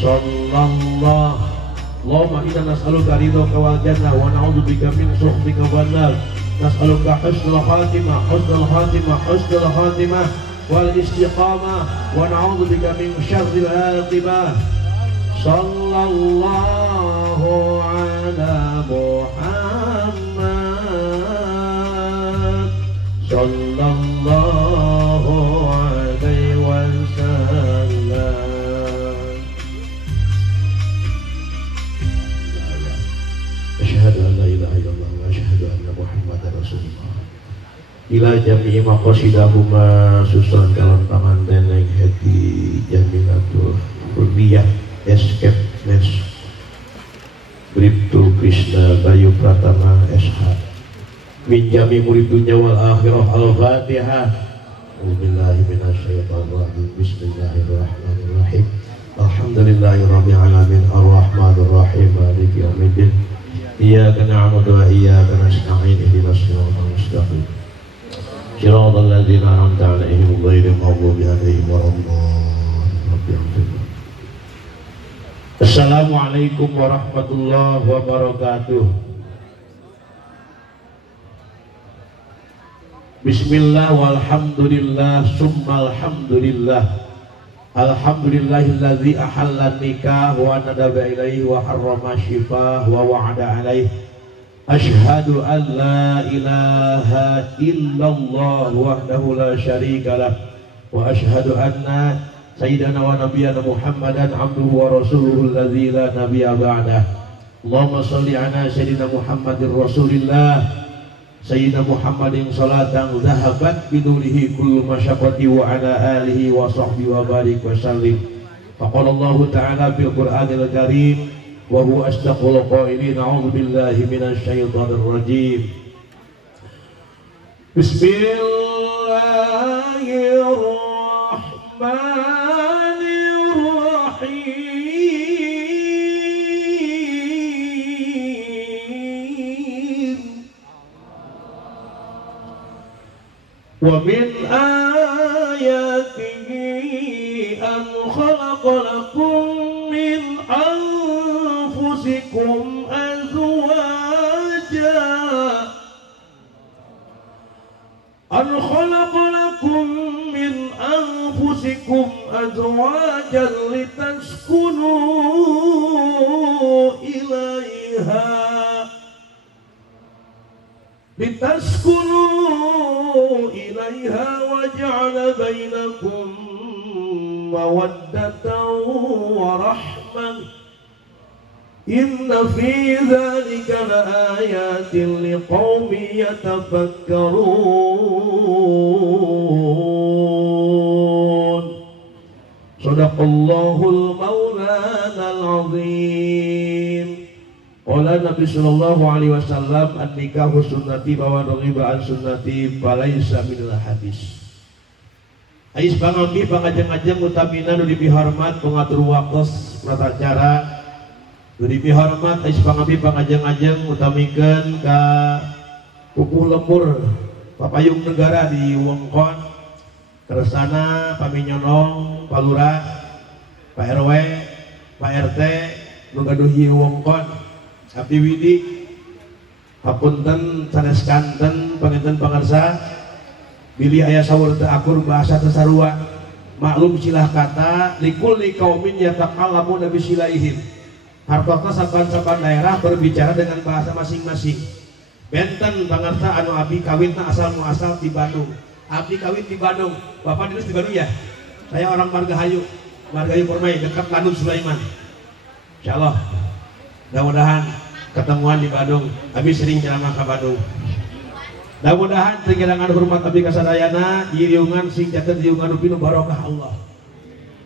sallallahu. Allahumma inna nas'aluka ridhaka wal jannah wa na'udzubika min sukhtika wan nar. Nas'aluka husnul khatimah, husnul khatimah, husnul khatimah wal istiqamah wa na'udzubika min syarril aqibah. Sallallahu ala Muhammad sallallahu alaihi wasallam. Asyhadu an la ilaha illallah wa asyhadu anna Muhammadar Rasulullah. Ila jami'i maqasidahuma susun dalam tangan deneng hati jaminatul hurriyah escape mes Bribtu Krishna Bayu Pratama SH min jami murid dunya wal akhirah. Al-Fatihah. A'udzubillahi minasyaitonir rajim. Bismillahirrahmanirrahim. Alhamdulillahi rabbil alamin arrahmanir rahim maliki yaumiddin. Iyyaka na'budu wa iyyaka nasta'in ihdinas siratal mustaqim. Shiratal ladzina an'amta 'alaihim ghairil maghdubi 'alaihim waladdallin. Assalamualaikum warahmatullahi wabarakatuh. Bismillah walhamdulillah summal hamdulillah. Alhamdulillahilladzi ahalla nikah wa nadaba ilaihi wa harrama shifah wa wa'ada alaihi. Ashhadu an la ilaha illallah wahdahu la syarika lah wa ashhadu anna Sayyidina wa Nabiyana Muhammadan abduhu wa rasuluhu alladzi la nabiyya ba'dah. Allahumma sholli ala Sayyidina Muhammadir Rasulillah Sayyidina Muhammadin salatan zahabat bidurihi kullu masyaqqati wa ala alihi wa sahbihi wa barik wa sallim. Faqala Allah ta'ala fil Qur'anil Karim wa huwa asdaqul qailin. A'udzu billahi minasy syaithanir rajim. Bismillahirrahmanirrahim. Wa min ayatihi an khalaqa lakum min anfusikum azwaja an khalaqa lakum min anfusikum azwajan litaskunu ilaiha wa ja'ala bainakum mawaddatan wa rahmah. Inna fi dzalika laayatin liqaumin yatafakkarun. Shadaqallahul maulanal azim. Qala Nabi sallallahu alaihi wasallam an-nikahu sunnati wa raghiba an sunnati falaysa minal hadis. Ais pangambi pangajeng-ajeng utamina nu dipihormat pengatur waktos pratacara nu dipihormat. Ais pangambi pangajeng-ajeng utamikeun ka pupuh lembur papayung negara di Wongkon keresana paminyonong palura Pak RW Pak RT nu gaduh Wongkon abdi widi hapunten sanes kanten panginten pangarsa bilih aya sawur teu akur bahasa teu sarua maklum silah kata likulli qaumin yataqallamuna bisilaihim. Hartosna saban-saban daerah berbicara dengan bahasa masing-masing. Benten pangarsa anu abdi kawinna asal muasal di Bandung. Abdi kawin di Bandung. Bapak dinas di Bandung ya? Saya orang Margahayu Permai dekat Bandung Sulaiman. Insyaallah. Mudah-mudahan ketemuan di Bandung. Abi sering ceramah ke Bandung. Mudah-mudahan kegirangan hormat abi kasadayana riungan sing catet riungan pinu barokah Allah.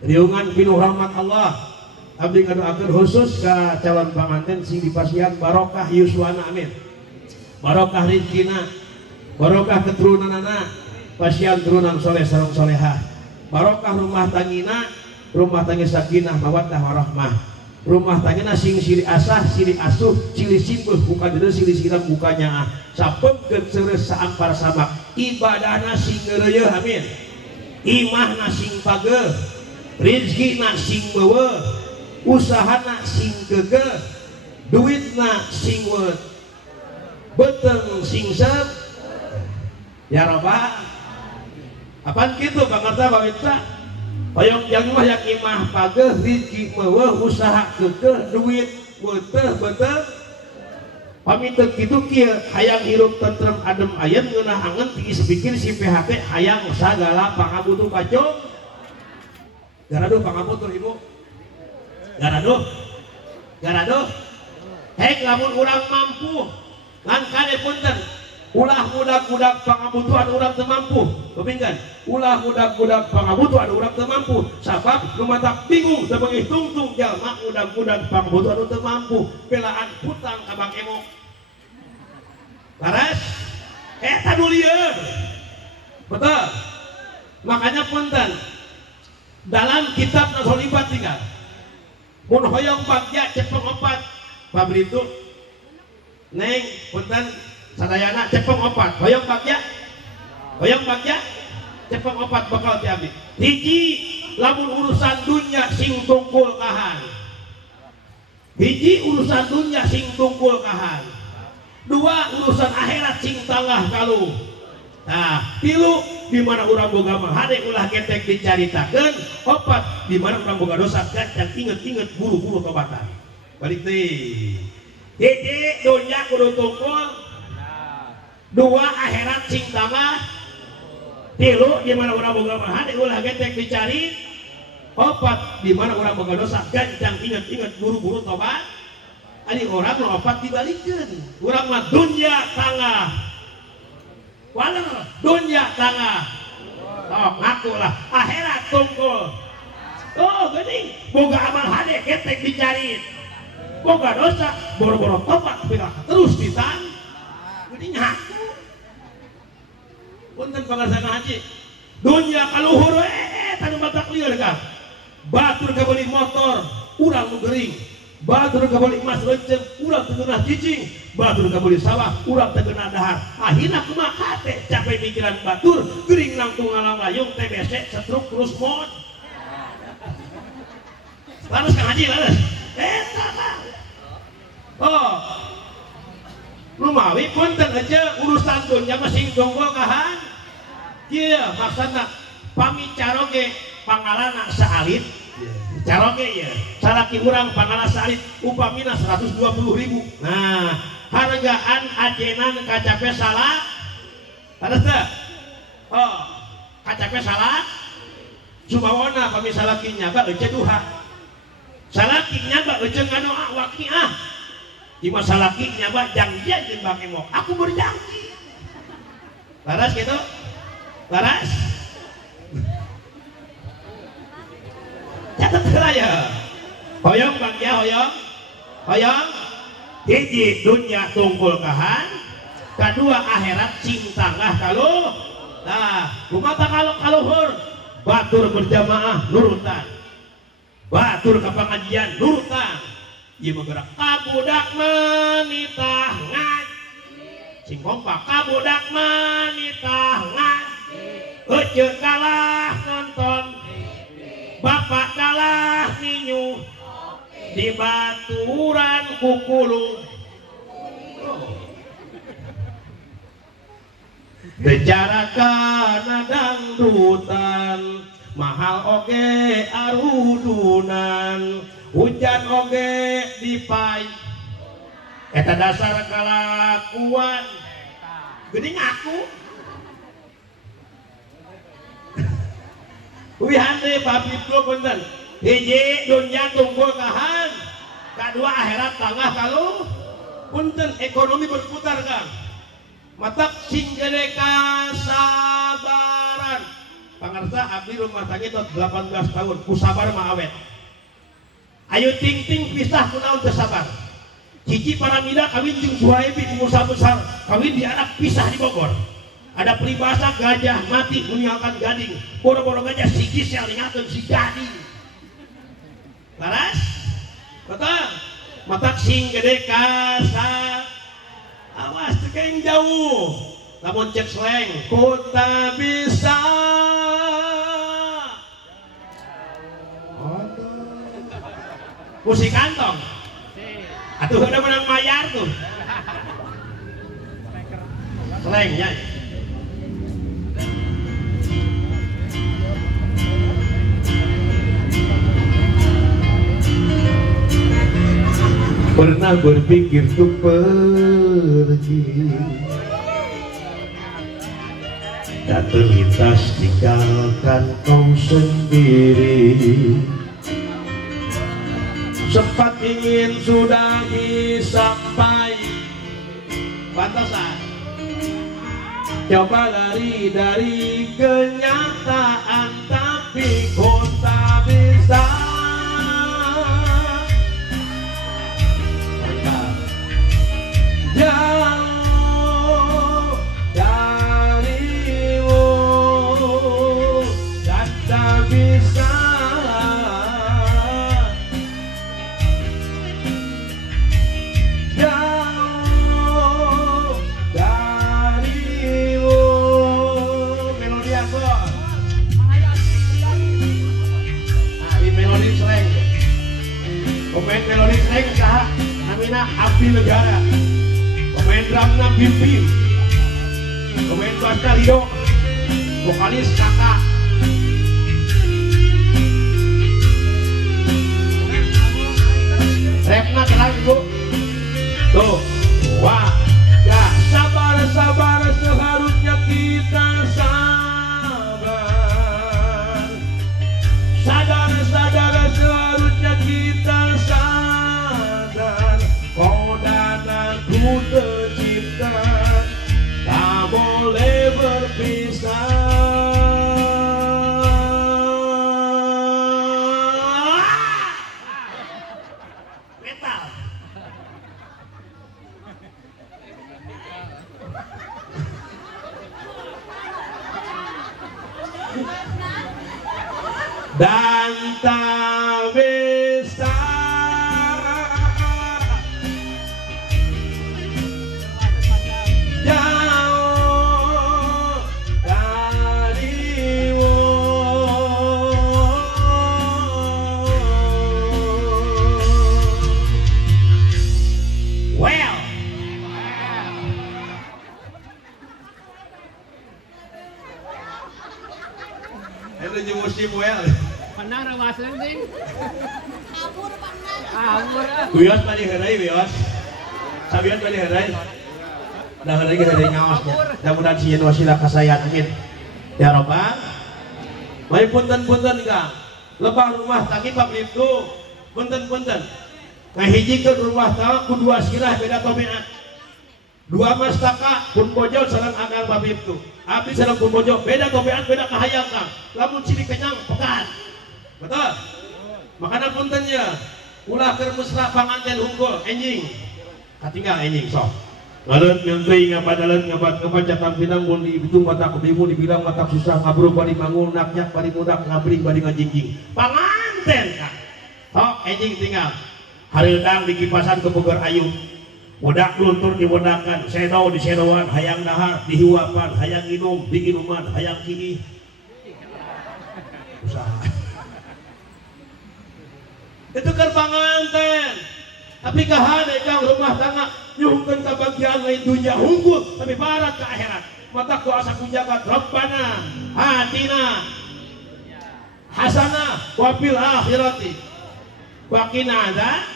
Riungan pinu rahmat Allah. Abdi ngadoakeun khusus ka calon panganten sing dipasihan barokah yuswana amin. Barokah rizkina, barokah keturunanana, pasihan turunan soleh sareng solehah. Barokah rumah tangina, rumah tangi sakinah mawaddah warahmah. Rumah tangina sing siri asah, siri asuh, siri simbuh, bukan dede siri siram bukanya sapengkeun seureus saampar samak. Ibadahna sing ngeureuyeun amin. Imahna sing pageuh, rizkina sing beueuh, usahana sing geugeuh duitna sing weut beteng sing sep ya robbal apaan kitu pangarta bawita hoyong jalma yak imah pageuh rezeki meueuh usaha keukeuh duit beuteuh beteng pamiteun kitu kieu hayang hirup tentrem adem ayem ngeunah angen tiis pikir si PHT hayang sagala pangabutuh pacong garaduh pangabutuh ibu garaduh hek lamun urang mampu ngan kade punten ulah budak-budak pangabutuhan urang teu mampu kepinggan ulah budak-budak pangabutuhan urang teu mampu sabab lumatak bingung teu beungih tungtung jalma budak-budak pangabutuhan teu mampu belaan hutang ka Bang Emo laras eta nu lieur betul makanya punten dalam kitab Nasolibat tinggal mun hoyong bagja cepeng opat pabritu neng punten sadayana cepeng opat hoyong bagja cepeng opat bakal diambil hiji lamun urusan dunya sing tungkul kahan dua urusan akhirat sing tangah kalu nah tilu di mana urang boga mah hade ulah ketek dicaritakeun opat di mana urang boga dosa gancang inget-inget buru-buru tobatan balik teh hiji dunya kudu tungkul dua akhirat sing tangah tilu di mana urang boga mah hade ulah ketek dicari opat di mana urang boga dosa gancang inget-inget buru-buru tobat ani orang nu opat dibalikeun urang mah dunya tangah walau dunya tangah oh ngaku lah akhirat tungkul oh geuning boga amal hade ketek dicari boga dosa boro-boro tobat pira terus ditang geuning ngaku punten pangarsana haji dunya kaluhur tanu batak lieur Kang batur kabeli motor urang nu geuring batur kabeli emas lenceng urang teu geunah cicing batur kabeli sawah urang teu geunah dahar akhirna kumaha teh capek pikiran batur geuring nangtung ngalang layung TBC setruk terus mod laras Kang Haji laras eta Kang oh lumawi punten aja urusan dunya masing jonggol kahan kieu maksudna pamicaroge pangalana saalit caroge ya salaki urang pangala salit upamina 120.000 nah hargaan ajenan kacape salah ada teh oh kacape salah sumawana pami salaki nyaba euceun duha salaki nyaba euceun nganoa waqiah di masalaki nyaba janjian jeung Bang Emo aku berjanji laras gitu laras catat ya hoyong bagja hoyong hiji dunya tungkul kahan kedua akhirat sing tangah kaluh nah kumata kaluhur batur berjamaah nurutan batur ke pengajian nurutan ieu mah kabudak manitah ngaji sing kompak kabudak manitah ngaji euceun kalah nonton bapak kalah ninyu di baturan kukulu bicarakan dangdutan mahal oge arudunan hujan oge dipai eta dasar kalakuan geuning aku wihande papiplo punten hiji dunya tungkul kahan kedua akhirat tangah kaluh punten ekonomi berputar Kang matak sing gede kasabaran pangarsa abdi rumah tangga 18 tahun kusabar mah awet ayo ting-ting pisah kunaon teu sabar hiji paramida kawin jeung Suhaib di Musa besar kawin di anak pisah di Bogor ada peribahasa gajah mati meninggalkan gading boro-boro gajah si gisel ingatkan si gading laras betul matak sing gede kasa awas tekeng jauh namun cek slang kota bisa musik kantong atuh udah menang mayar tuh selengnya pernah berpikir untuk pergi dan terlintas tinggalkan kau sendiri. Sempat ingin sudah sampai batasan, coba lari dari kenyataan tapi kau tak bisa. Jauh darimu dan tak bisa. Jauh darimu. Melodi apa? Nah, di melodi slang. Pemain melodi slang kah? Namina Abdi Negara. Pemain drumnya Bibi, pemain bassnya Rio, vokalis Kakak. Rapnya terang ibu. Tuh, wah, ya sabar sabar seharusnya kita sabar. Sadar sadar seharusnya kita sadar. Kau dan aku tercipta, tak boleh berpisah. Metal. Dan tak bisa. Itu musim well. Pandang rawasan sih. Kabur pandang. Kabur. Bios tadi herai bios. Sabian tadi herai. Dah herai herai ngawasnya. Mudah-mudahan sieun wasilah kasayankeun. Ya Rabbal. Mari punten-punten Kang. Lebah rumah tangki pabrik itu. Punten-punten. Ngahijikeun rumah tangga ku dua sirah beda tomean. Dua mastaka pun bojol sareng agang babib tu. Abdi sareng pun bojol beda tobean beda kahayang Kang. Lamun ciri kenyang pekan. Betul? Makanan puntennya. Ulah keur mesra panganten unggul enjing. Katinggal enjing sok. Ngaleut ngenteuing ngapadaleun ngabat catam pinang mun dibitung matak bimu dibilang matak susah ngabruk bari mangun naknyak bari mudak ngabring bari ngajingjing. Panganten Kang. Sok enjing tinggal. Hareudang di kipasan ke Bogor Ayu. Budak luntur diwedakan, sedo di sedoan, hayang dahar dihiwapan, hayang minum di minuman, hayang kini. Usaha. Itu kan panganten. Tapi kahane Kang rumah tangga nyuhkeun ka bagian lain dunya hunggul tapi barat ke akhirat. Mata kuasa kunjagat Rabbana atina hasanah wa fil akhirati wa qina adzab.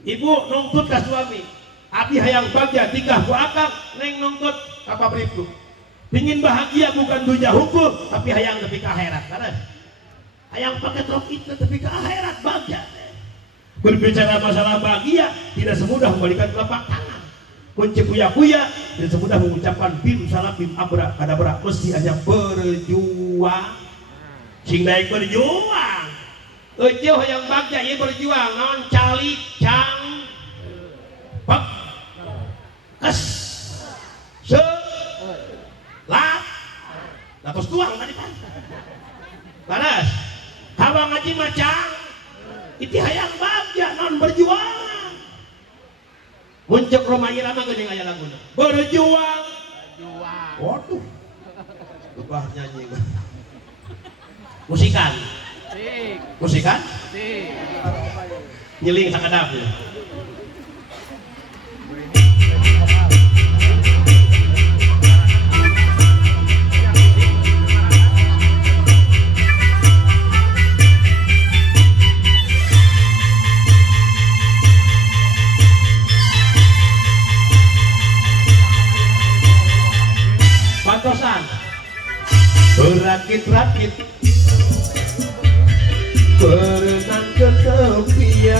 Ibu nuntut ka suami, abdi hayang bagja tingkah ku akang neng nuntut ka pabrikku. Pingin bahagia bukan dunia hukum, tapi hayang lebih ke akhirat. Karena hayang pakai rok itu tapi ke akhirat bagja. Berbicara masalah bahagia tidak semudah membalikan telapak tangan. Kunci kuya-kuya tidak semudah mengucapkan bim salam bim abra kadabra, mesti ada berjuang. Sing daek berjuang. Ujeuh hayang bagja ieu berjuang naon calik cang pek kes se lat datos tuang tadi pan panas hawa ngaji macang itu hayang bagja naon berjuang muncul rumah irama geuning aya laguna berjuang waduh lebah nyanyi musikan musikan? nyeling sakadap ya. Pantosan berakit-rakit berenang ke tepian,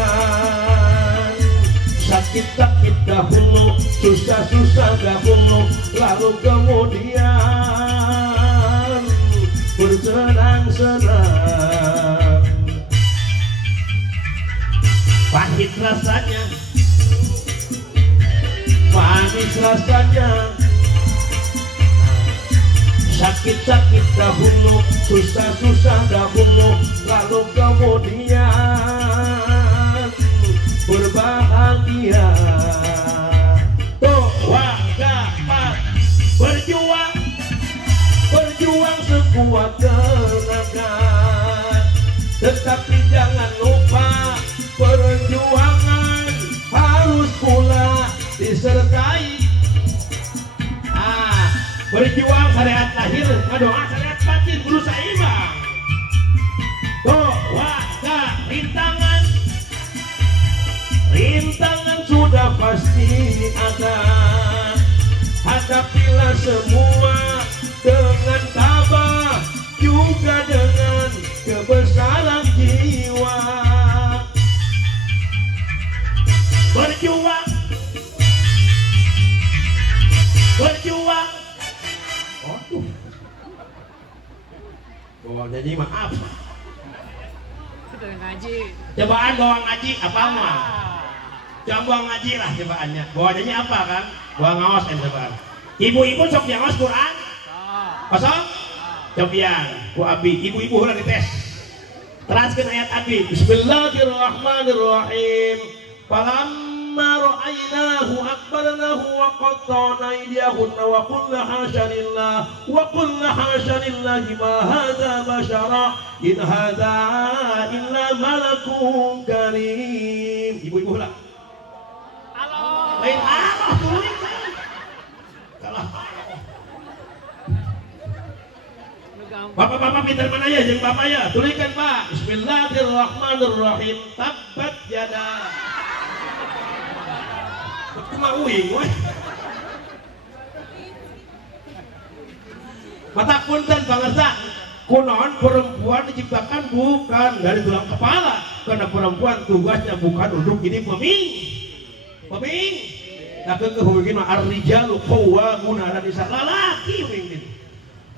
sakit-sakit dahulu, susah-susah dahulu, lalu kemudian bersenang-senang. Pahit rasanya, manis rasanya, sakit-sakit dahulu, susah-susah dahulu, lalu kemudian berbahagia. Doa dapat berjuang, berjuang sekuat tenaga, tetapi jangan lupa perjuangan harus pula disertai. Berjuang syariat lahir, doa syariat batin, kudu seimbang. Doa rintangan, rintangan sudah pasti ada. Hadapilah semua dengan tabah, juga dengan kebesaran jiwa. Berjuang, berjuang. Bawang nyanyi maaf. Ngaji. Cobaan bawang ngaji apa mah? Coba bawang ngaji lah cobaannya. Bawang nyanyi apa kan? Bawang ngaos kan cobaan. Ibu-ibu sok ngaos Quran. Kosong? Cobian, ku abi. Ibu-ibu ulah dites. Teraskeun ayat abi. Bismillahirrahmanirrahim. Falamma ra'aynahu akbarnahu wa qatta'na aydiyahunna wa qulna hasya lillah wa qulna hasya lillahi ma hadza bashara in hadza illa malakun karim. Ibu-ibu lah. Halo. Lain Allah tulis. Salah. Bapak-bapak pintar mana ya jeung bapak ya? Tuliskan Pak. Bismillahirrahmanirrahim. Tabbat yada. Cuma uing weh. Mata punten pangersa, kunaon perempuan diciptakan bukan dari tulang kepala, karena perempuan tugasnya bukan untuk jadi pemimpin. Nah kehubungan ar-rijalu qawwamuna 'ala nisa, lalaki pemimpin.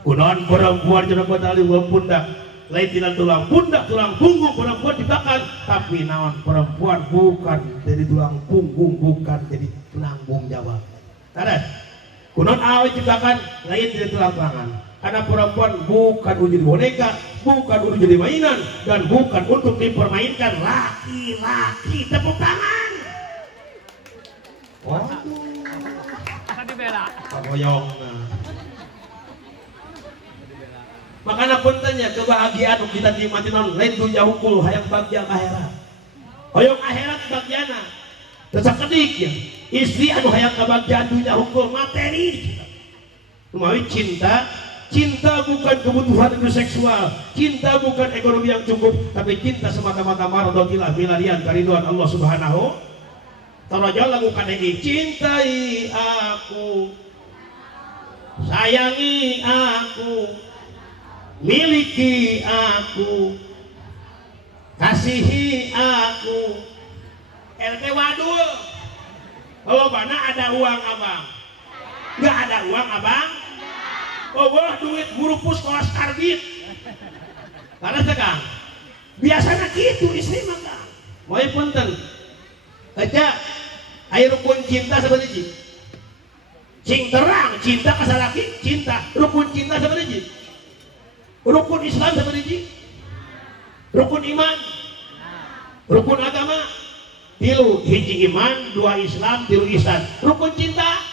Kunaon perempuan cenah batali pundak, lain tidak tulang pundak, tulang punggung perempuan diciptakan, tapi naon perempuan bukan jadi tulang punggung, bukan jadi penanggung jawab. Ada kunaon awe diciptakan lain dari tulang tangan. Karena perempuan bukan untuk jadi boneka, bukan untuk jadi mainan, dan bukan untuk dipermainkan. Laki-laki, tepuk tangan. Waduh. Tadi bela. Kaboyong. Makanya pentingnya kebahagiaan kita nikmati non lain dunia hukul hayang bagian akhirat. Hoyong akhirat bagiana. Tersakedik ya. Istri anu hayang kebahagiaan dunia hukul materi. Lumawi cinta. Cinta bukan kebutuhan itu seksual. Cinta bukan ekonomi yang cukup, tapi cinta semata-mata mardotillah miladian kariduan Allah Subhanahu. Taraja lagu kadegi cintai aku, sayangi aku, miliki aku, kasihi aku. LT wadul. Kalau mana ada uang abang? Nggak ada uang abang? Oh wah duit guru pus kelas karbit. Karena tegang. Biasanya gitu istri maka. Mau punten. Aja air rukun cinta seperti cing terang cinta ke salaki cinta. Rukun cinta seperti rukun Islam seperti rukun iman. Rukun agama. Tilu hiji iman, dua Islam, tilu ihsan. Rukun cinta.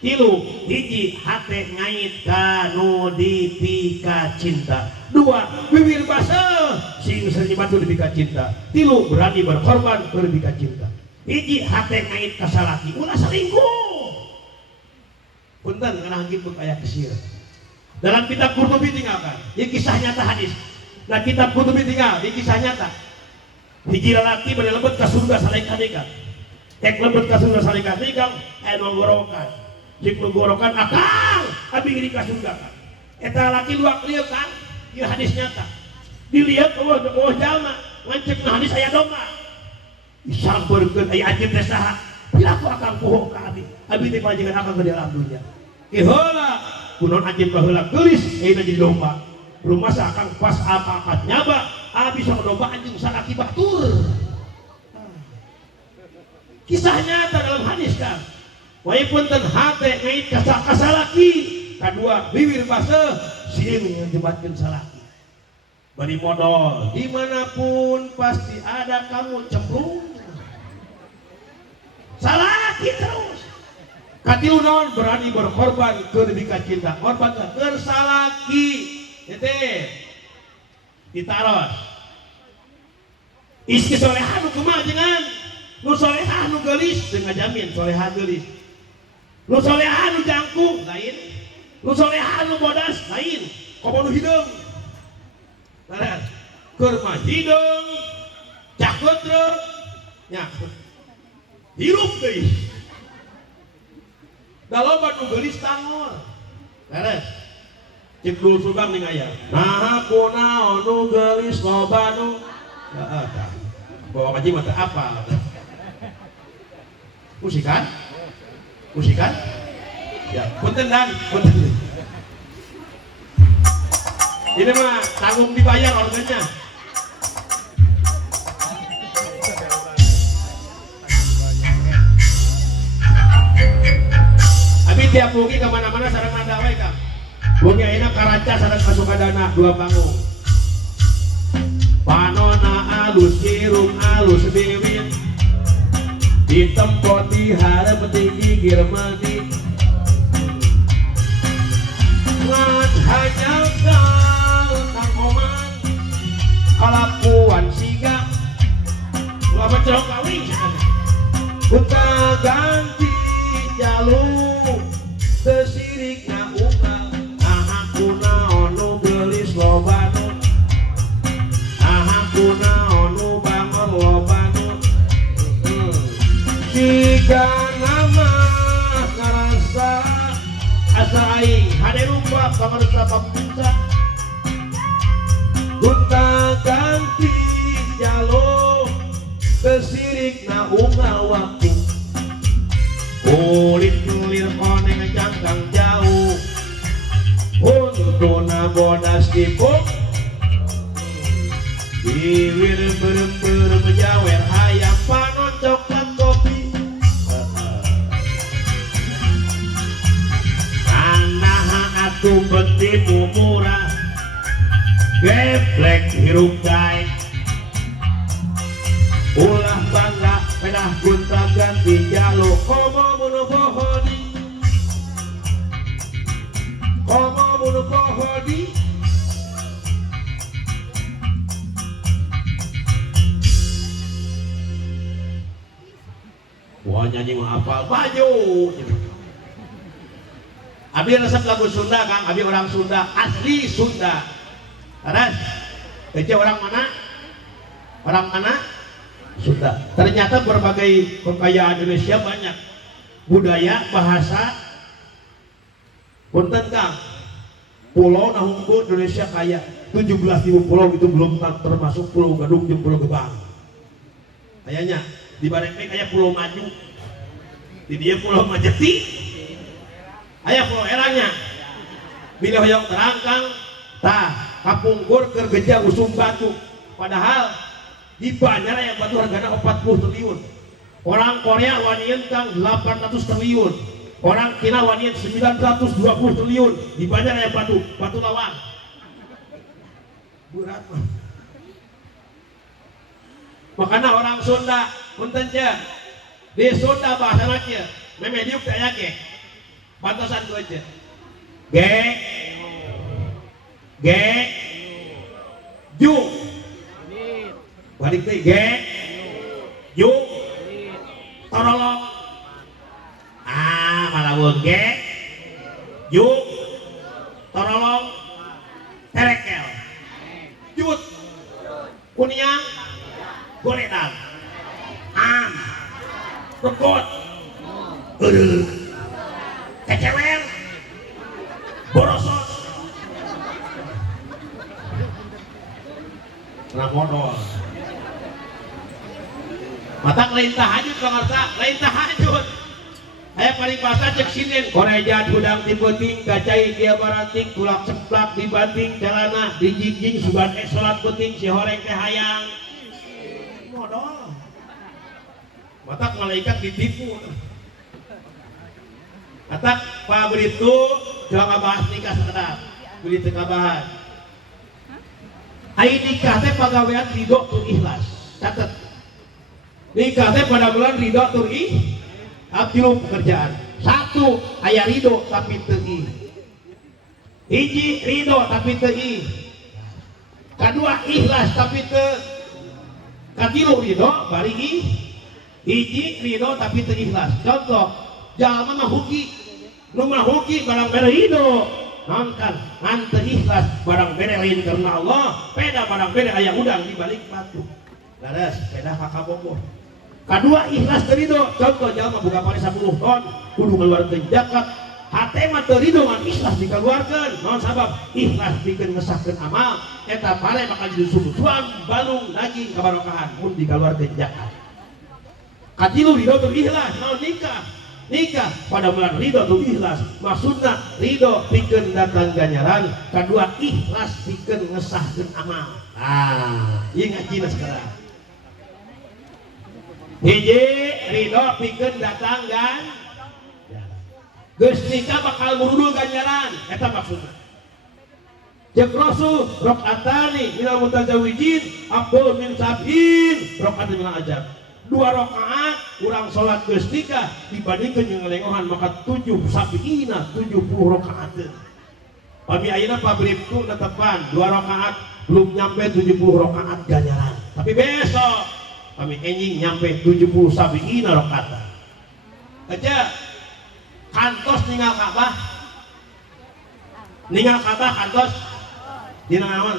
Tilu hiji hate ngait kanu dipika cinta. Dua bibir basah sing sering batu lebih ka cinta. Tilu berani berkorban lebih ka cinta. Hiji hate ngait ka salaki ulah selingkuh. Punten kana gitu aya kesir. Dalam kitab Qurtubi tinggalkan, ini kisah nyata hadis. Nah kitab Qurtubi tinggal, ini kisah nyata. Hiji lalaki bade lebet ka surga saleka nikah. Tek lebet ka surga saleka nikah, aya nggorokan. Jik nggorokan akang, abi ngiri ka surga kan. Eta lalaki luak lieu kan, ieu hadis nyata. Dilihat oh jalma, ngancek na hadis aya domba. Disampeurkeun aya anjeun teh saha? Pilaku akang poho ka abi. Abi teh panjenengan akang ke dalam dunia. Heula kunon anjeun baheula geulis ayeuna jadi domba. Rumah sakang pas apa-apa nyaba abi sok domba anjing salaki batur. Kisah nyata dalam hadis kan. Wae punten hate ngait ka salaki, kadua bibir baseuh sieun ngejebatkeun salaki. Bari modal dimanapun pasti ada kamu cemplung. Salaki terus. Katilu naon berani berkorban keur dibika cinta, korban keur salaki. Teh ditaros. Istri solehah nu kumaha jengan? Nu solehah nu geulis teu ngajamin solehah geulis. Nu solehah nu jangkung lain. Nu solehah nu bodas lain. Komo nu hideung. Bener. Keur mah hideung caketreup nya. Hirup deui. Da loba nu geulis tangor. Beres. Cek dulu Sugam ning aya. Nah kunaon nu geulis loba nu heeh tah. Bawa ngaji mah teu apal. Musikan? Musikan? Ya, punten dan punten. Ini mah tanggung dibayar orangnya. Abi tiap bungi kemana-mana sareng nada wae Kang. Bungi ayeuna karanca sareng ka Sukadana 2 panggung. Panona alus irung alus bibir. Ditempot di hareup tinggi gigir mati. Ngan hanya kau Kang Oman kalapuan siga lama cerok kawin buka ganti jalur sesirik na ugal ahaku naon nu geulis loba nu ahaku naon nu bangor loba nu siga nama ngarasa asa aing hade rupa pamarsa papunca gunta ganti jalo kesirik na unggal waktu kulit kelir koneng cangkang jauh untuna bodas dipuk bibir berem-berem menjawer hayang panon coklat kopi atuh betimu murah geblek hirup gaek ulah bangga pedah gunta ganti jalo komo bunuh pohodi komo bunuh pohodi wah nyanyi mah apal baju Abi resep lagu Sunda Kang, Abi orang Sunda, asli Sunda. Aras, Ece orang mana? Orang mana? Sunda. Ternyata berbagai kekayaan Indonesia banyak. Budaya, bahasa. Punten Kang, pulau nahungku Indonesia kaya 17.000 pulau itu belum termasuk Pulau Gadung dan Pulau Gebang. Kayaknya di Barengke kayak Pulau Maju, di dia Pulau Majeti. Aya pulau eranya bila hoyong terangkang tah kapungkur kergeja usum batu padahal di Banjar yang batu harganya 40 triliun orang Korea wanian Kang 800 triliun orang Cina wanian 920 triliun di Banjar yang batu lawang berat mah makanya orang Sunda punten di Sunda bahasa laki memediuk kayak ge batasan gue aja ge ju balik teh ge yu torolong malaweung ge yu torolong terekel jut kuniang goledang am rekut kecewer borosos modal matak lain tahajud pengerta lain tahajud aya paling basa cek sinin korejat hudang tibeting kacai dia baranting tulak ceplak dibanting celana dijingjing sugan salat penting si horeng teh hayang modal matak malaikat ditipu matak Pak Beritu jangan bahas nikah sekedar beli tekabahan ai nikah teh pagawean ridho tur ikhlas catet nikah teh pada bulan ridho tur abdilu pekerjaan satu aya ridho tapi teu hiji ridho tapi teu kadua ikhlas tapi teu katilu ridho bari hiji ridho tapi teu ikhlas contoh jalma mah huki nu mah huki barang bere ridho nonkan ngan teu ikhlas barang bere lain karena Allah peda barang bere aya udang di balik batu laras peda kakak boboh kadua ikhlas teu ridho contoh jalma boga pare 10 ton kudu ngaluarkeun zakat hate mah teu ridho ngan ikhlas dikaluarkeun naon sabab ikhlas pikeun ngesahkeun amal eta pare bakal jadi subutuan balung daging kabarokahan mun dikaluarkeun zakat katilu ridho teu ikhlas naon nikah pada bulan ridho tuh ikhlas maksudna ridho pikeun datang ganjaran kedua ikhlas pikeun ngesahkeun amal ieu ngajina sekarang hiji ridho pikeun datang ganjaran geus nikah bakal ngurudul ganjaran eta maksudna cek Rasul rakaatani minal mutazawijin afdal min sab'in rakaat minal ajab 2 rakaat urang salat geus nikah dibandingkeun jeung ngalengohan maka 70 rakaat. Pami ayeuna pabribtu netepan 2 rakaat belum nyampe 70 rakaat ganjaran. Tapi besok kami enjing nyampe 70 rakaat. Aja kantos ningal Ka'bah kantos dina naon?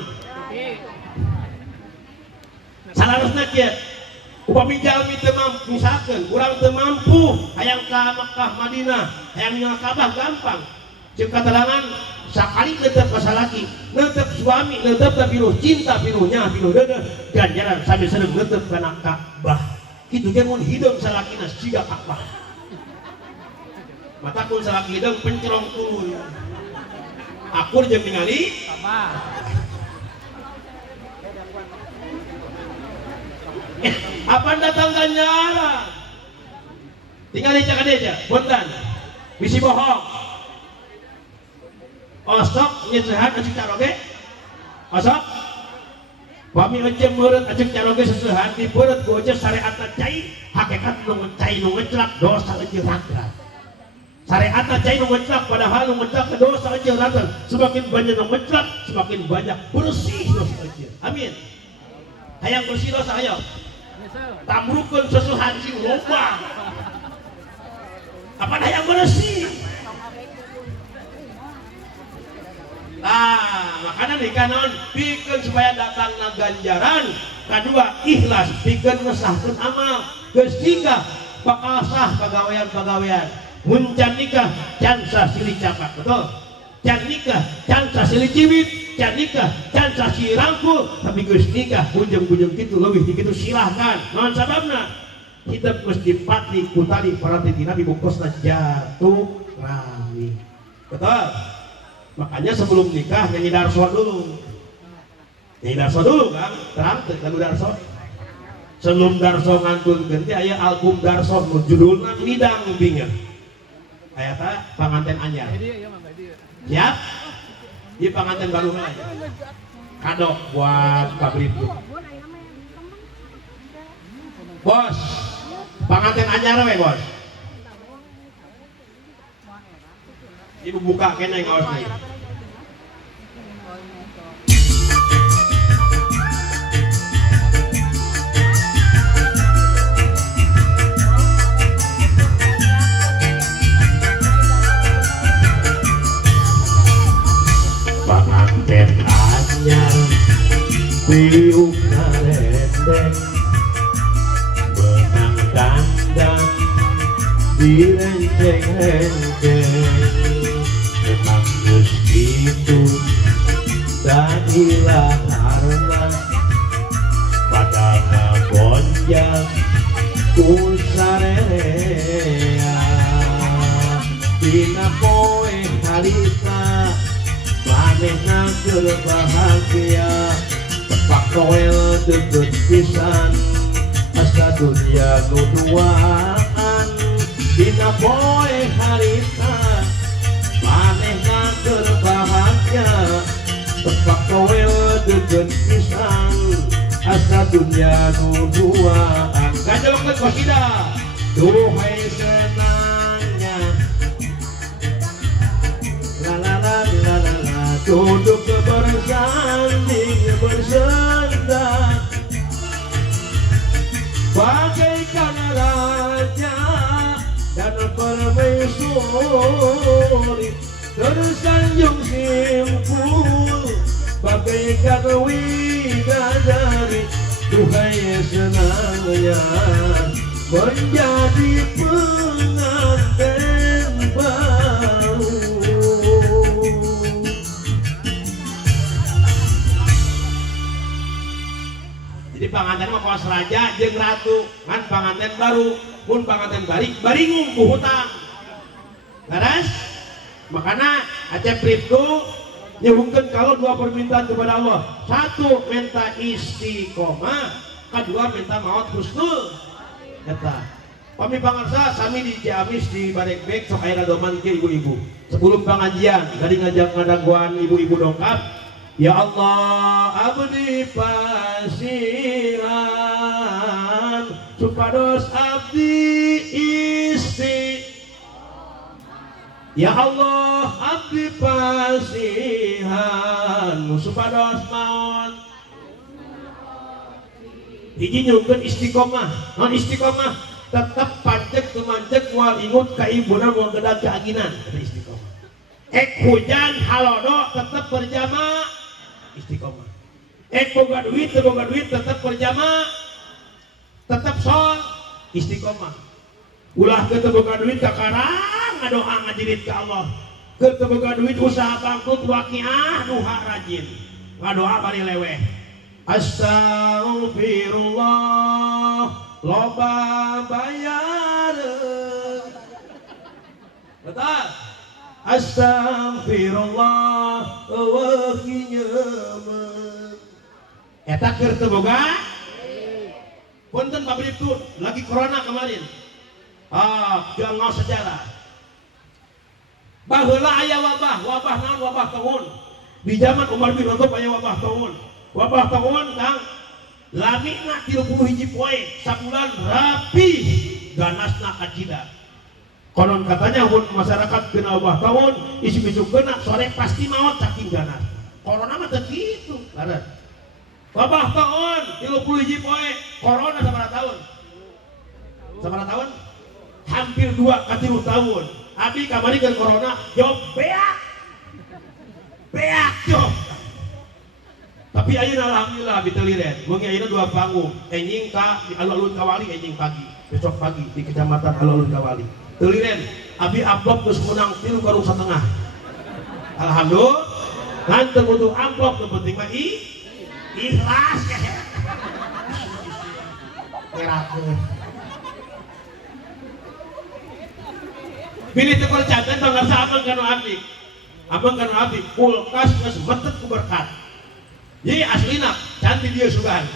Salarosna kieu upami jalmi teu mampu misalkeun urang teu mampu hayang ka Makkah Madinah hayang ningal Ka'bah gampang ceuk katerangan sakali neuteup ka salaki neuteup suami neuteup ka pinuh cinta pinuhnya pinuh deudeuh ganjaran sambil seureum neuteup kana Ka'bah kitu ge mun hideung salakina siga Ka'bah mata kun salaki hideung pencerong tuluy akur jeung ningali Ka'bah apa datang ganjaran tinggal dicak aja bontan bisi bohong osok nyesehan acik caroge osok pami ece meureut acik caroge sesehan di beureut ku ece syariatna cai hakikat nu cai nu ngeclak dosa ece ragrat syariatna cai nu ngeclak padahal nu ngeclak dosa ece ragrat semakin banyak nu ngeclak semakin banyak bersih dosa ece amin hayang bersih dosa ayo tamrukeun sesuhan sing loba apa hayang bersih makanya nikah naon pikeun supaya datang ganjaran kedua ikhlas pikeun ngesahkeun amal geus nikah bakal sah pagawean mun can nikah can sah silih capak betul can nikah can sah silih cibit can nikah can sah silih rangkul tapi geus nikah bujeng-bujeng kitu leuwih di kitu silahkan naon sababna hidup mesti patli kutali para titi nabi bungkusna jatuh rami betul makanya sebelum nikah nyanyi darso dulu kan terang lagu darso sebelum darso ngantun ganti aya album darso judulna Lidang Binget aya ta panganten anyar siap di panganten baru aja kado buat pabribtu bos panganten anyar we bos ibu buka kena kaosnya direnceng-renceng memang geus kitu dan ilah harna pada ngagonjang ku sarerea dina poe harita manehna keur bahagia tepak toel deukeut pisan asa dunia nu duaan dina poe harita manehna keur bahagia tepak toel deukeut pisan asa dunia nu duaan kajelongkeun qasidah duhai senangnya la la la la la la duduk bersanding bersenda bagaikan raja dan permaisuri tersanjung simpul bagaikan widadari duhai senangnya menjadi pengantin baru. Jadi panganten mah kaos raja jeung ratu kan panganten baru pun panganten bari ngumpuh hutang laras makanya Acep Riftu nyebutkan kalau dua permintaan kepada Allah satu minta istiqomah kedua minta maut husnul kata pami pangarsa sami di Ciamis di Barekbek sok aya doman ke ibu-ibu sebelum pengajian dari ngajak ngadangguan ibu-ibu dongkap ya Allah abdi pasihan supados abdi isti ya Allah abdi pasihan supados maut hiji nyungkeun istiqomah non istiqomah tetap pancek tumancek moal ingut ka ibuna moal gedag keaginan istiqomah hujan halodo tetap berjamaah istiqomah boga duit tetap berjamaah tetap sol istiqomah ulah ke boga duit kakarang ngadoa ngajirit ke Allah ke boga duit usaha bangkrut waqiah duha rajin ngadoa bari leweh astagfirullah loba bayar betul astagfirullah wahinya eta keur teu boga punten Pak Bribtu lagi corona kemarin jangan sejarah baheula aya wabah naon wabah tahun di zaman Umar bin Khattab aya wabah tahun kang lamina 31 poe sabulan rapi ganasna kacida konon katanya masyarakat kena wabah tahun isu-isu kena sore pasti maut saking ganas corona mah teu kitu laras wabah tahun 31 poe corona sabaraha tahun hampir 2 ka 3 tahun abi kamari keur corona job beak job tapi ayeuna alhamdulillah abi teu liret beungi ayeuna 2 panggung enjing ka di alun-alun Kawali enjing pagi besok pagi di kecamatan alun-alun Kawali teu liret abi amplop geus menang 3 karung setengah alhamdulillah kan teu butuh amplop teu penting mah ikhlas ngerakeun bini teu percanten pangarsa abang kanu abdi kulkas geus metet ku berkat jadi aslina cantik dia sugan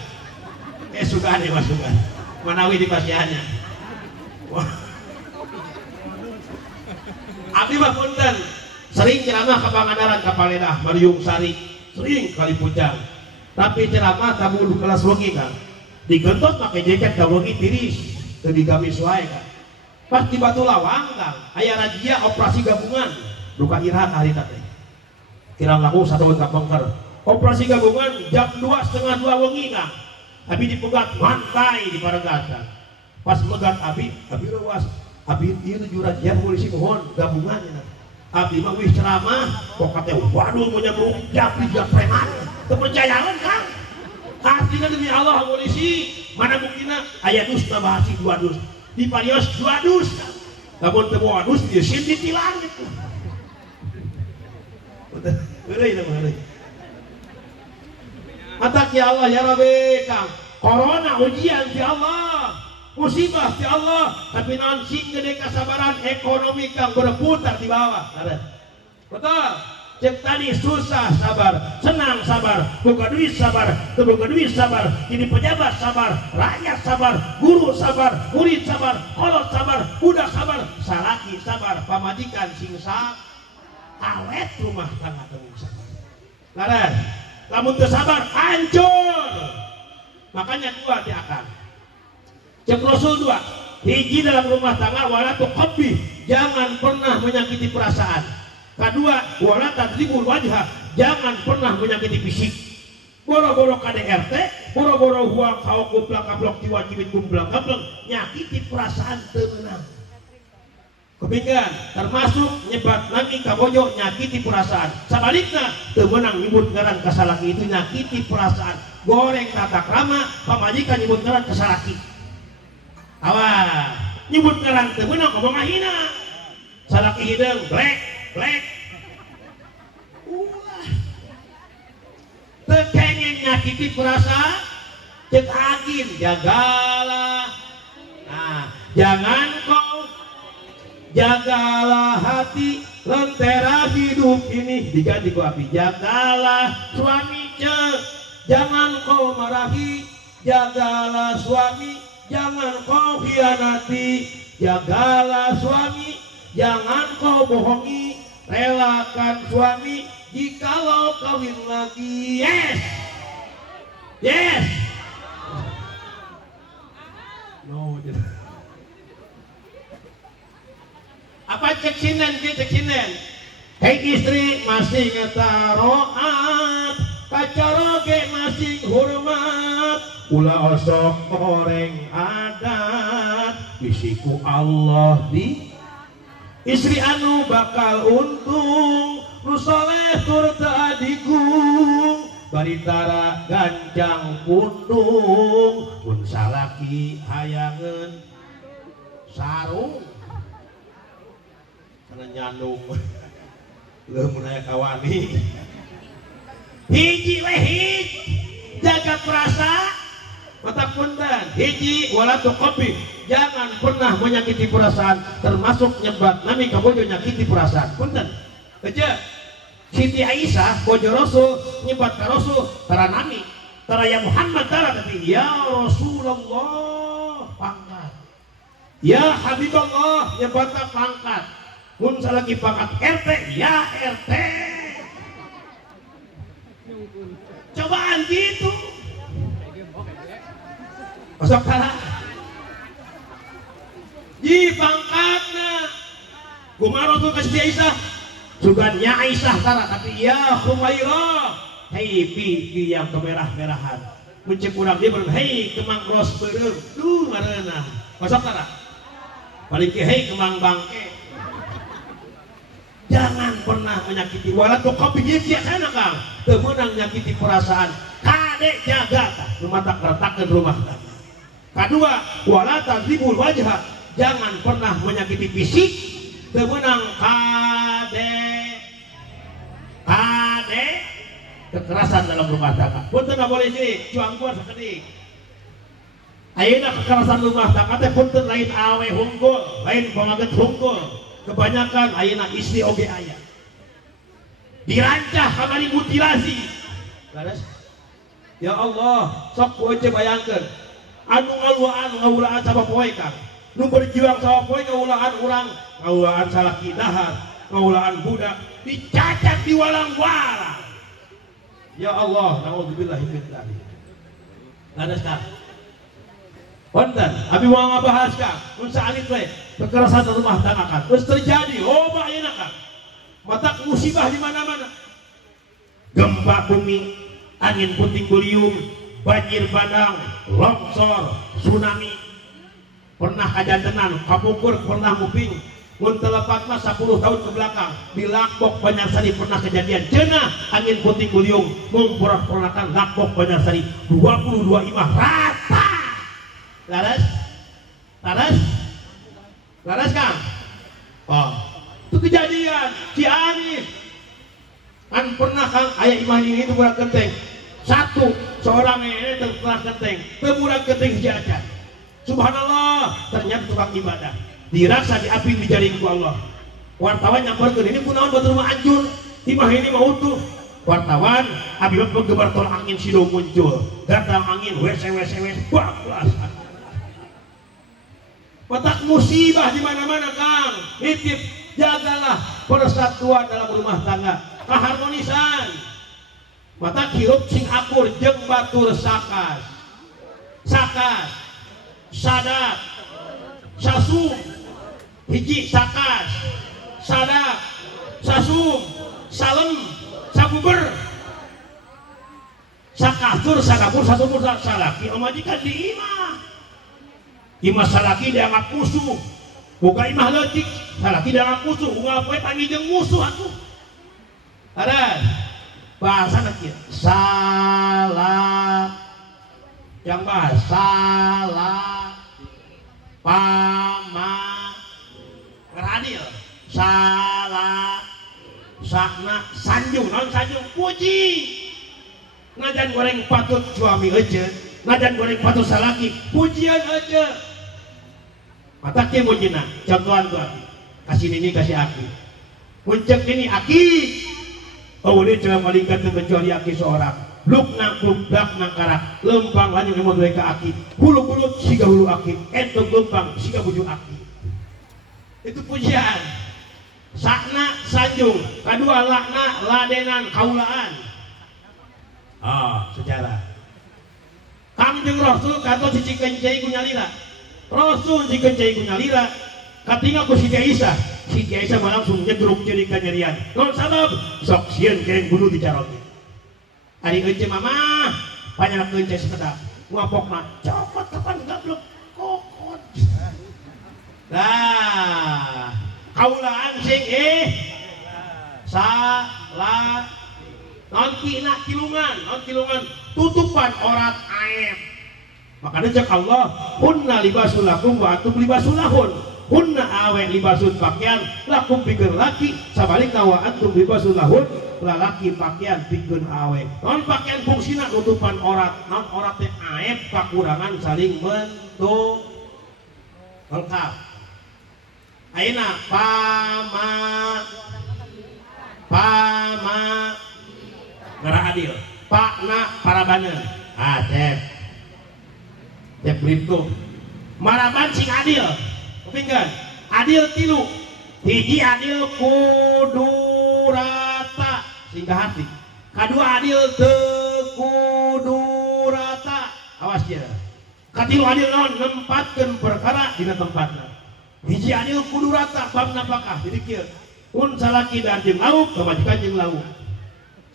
sugan ya mas sugan manawi di pasiannya abdi mah punten sering ceramah ke Pangandaran ka Paledah Mariung Sari sering kali puncang tapi ceramah tamu di kelas wengi kan digentot pakai jaket ka wengi tiris teu digamis wae kan pas di Batu Lawang kan aya razia operasi gabungan duka irhan hari teh kirang laku 1 tahun kapengker operasi gabungan jam 2:30 wengi kan abi dipegat mantai di Paragasan pas megat abi ruas abi ieu tujuh razia polisi mohon gabungannya abi mah wis ceramah kok kate waduh mau nyambung japri preman kepercayaan kan artinya demi Allah polisi mana buktina aya dus bahasi 2 dus di parios 2 dus namun teu modus dia sindit di langit. Heureuy mah heureuy. Matak ya Allah ya Rabbi Kang. Corona ujian ti Allah. Musibah ti Allah, tapi naon sing gede kasabaran ekonomi Kang berputar di bawah. Betul. Cek tadi susah sabar, senang sabar, buka duit sabar, buka duit sabar, jadi pejabat sabar, rakyat sabar, guru sabar, murid sabar, kolot sabar, budak sabar, salaki sabar, pamajikan singsa, awet rumah tangga temu sabar. Laras, lamun teu sabar hancur. Makanya dua di akan. Cek Rasul dua, hiji dalam rumah tangga wala tuqabbi, jangan pernah menyakiti perasaan. Kedua, wala tadribul wajha, jangan pernah menyakiti fisik. Boro-boro KDRT, boro-boro huang kau kublak-kablok diwajibin kublak-kablok, nyakiti perasaan temenang. Kepinggan, termasuk nyebat nanti kabojo nyakiti perasaan. Sebaliknya, temenang nyebut ngaran kasalaki itu nyakiti perasaan. Goreng tata krama, pamajikan nyebut ngaran kasalaki. Awas, nyebut ngaran temenang ngomong hina. Salaki hidung, black. Tekengeng nyakiti perasaan, cek agin jagalah. Nah, jangan kau jagalah hati lentera hidup ini diganti ku api. Jagalah suami cek, jangan kau marahi. Jagalah suami, jangan kau khianati. Jagalah suami, jangan kau bohongi, relakan suami jikalau kawin lagi. Yes, yes. No. Apa cek sinen ke cek sinen? Hei istri masih ngetaroat, kacaroge masih hormat, ulah osok goreng adat, bisiku Allah di istri anu bakal untung, nu soleh tur teu adigung, baritara gancang pundung, mun salaki hayangeun sarung, kana nyandung, leuh aya kawani. Hiji we hiji, jaga perasa, mata punten. Hiji wala tuqabbi, jangan pernah menyakiti perasaan, termasuk nyebat nami kabojo nyakiti perasaan. Punten. Aja Siti Aisyah bojo Rasul nyebat ka Rasul tara nami, tara ya Muhammad tara, tapi ya Rasulullah pangkat. Ya Habibullah nyebat ka pangkat. Mun salagi pangkat RT, ya RT. Cobaan gitu. Masuk tara. Di pangkatna kumaha Rasul ka Siti Aisyah sugannya Aisyah tara, tapi ya Humairah, hei pipi yang kemerah-merahan, muncul kurang dia berkata, hei kemang ros berem, marana, masuk tara, balik ke hei kemang bangke, jangan pernah menyakiti, walau tuh kopi dia sana kang, temenang nyakiti perasaan, kade jaga, rumah tak retakan rumah tangga. Kedua, walau tadribul wajha, jangan pernah menyakiti fisik, temenang kade kekerasan dalam rumah tangga. Punten boleh sih cuangkuan sakedik. Ayeuna kekerasan rumah tangga teh punten lain awe hungkul, lain pamaget hungkul. Kebanyakan ayeuna istri oge aya. Dirancah kamari mutilasi. Laras. Ya Allah, sok poe bayangkeun. Anu ngawulaan sabab poe Kang. Nu berjuang sabab poe ngawulaan urang, ngawulaan salaki dahar, ngawulaan budak, dicacat di walang-walang. Ya Allah, naudzubillahi min dzalik. Laras Kang. Punten, abi mau ngabahas Kang, mun saalit we kekerasan rumah tangga Kang. Terus terjadi, loba ayeuna Kang. Matak musibah di mana-mana. Gempa bumi, angin puting beliung, banjir bandang, longsor, tsunami. Pernah kajantenan, kapungkur pernah nguping. Mun telepat mah 10 tahun ke belakang di Lakbok Banyarsari pernah kejadian cenah angin puting beliung memporak-porakan Lakbok Banyarsari 22 imah rata. Laras Kang ayah imah ini itu murah genteng satu seorang ini terkelah genteng temurah genteng jajan subhanallah ternyata tukang ibadah dirasa diapin di jaring ku Allah wartawan nyamperkeun ini kunaon batur mah anjur imah ini mah utuh wartawan abi mah penggemar tol angin sido muncul datang angin wes bablas matak musibah di mana-mana Kang nitip jagalah persatuan dalam rumah tangga keharmonisan mata hirup sing akur jeung batur sakas sadak sasum hiji sakas sadak sasum salem sabuber sakasur sakapur sasumur salaki majikan di imah salaki dianggap musuh buka imah leutik salaki dianggap musuh unggal poe tangi jeung musuh atuh ada bahasa kieu salah yang bahasa salah pama radil salah sakna sanjung non sanjung puji najan goreng patut suami aja najan goreng patut salaki pujian aja mata kieu mujina contohan tuh kasih ini kasih aki muncak ini aki oh ini cuma malingkan kecuali aki seorang lukna lubdak nakarak lempang lanjut emot mereka aki hulu siga hulu aki entuk lempang siga bujuk aki itu pujian sakna sanjung kedua lakna ladenan kaulaan sejarah Kangjeng Rasul kato si kencai kunyalira Rasul si kencai kunyalira katinga ku Siti Aisyah langsung nyegruk jadi kanyerian non sabab sok sieun keng bunuh dicarot ari ece mama panjang kencai sekedap ngapokna copot kapan gablok kokot nah kaulaan sing salah non kilungan tutupan orat aib makanya cek Allah hunna libasul lakum wa antum libasul lahun hunna awe libasul pakaian lakum pikeun laki sabalikna wa antum libasul lahun lalaki pakaian pikeun awe non pakaian fungsina tutupan orat non orat teh aib kakurangan saling bentuk lengkap ayeuna pama ngara adil pakna parabaneun cep briptu maraban sing adil kepinggan adil tilu hiji adil kudu rata singkah hati kadua adil teu kudu rata awas ya katilu adil non nempatkeun perkara dina tempatna hiji adil kudu rata bab napakah jadi kieu mun salaki dan jeung lauk kemajikan jeung lauk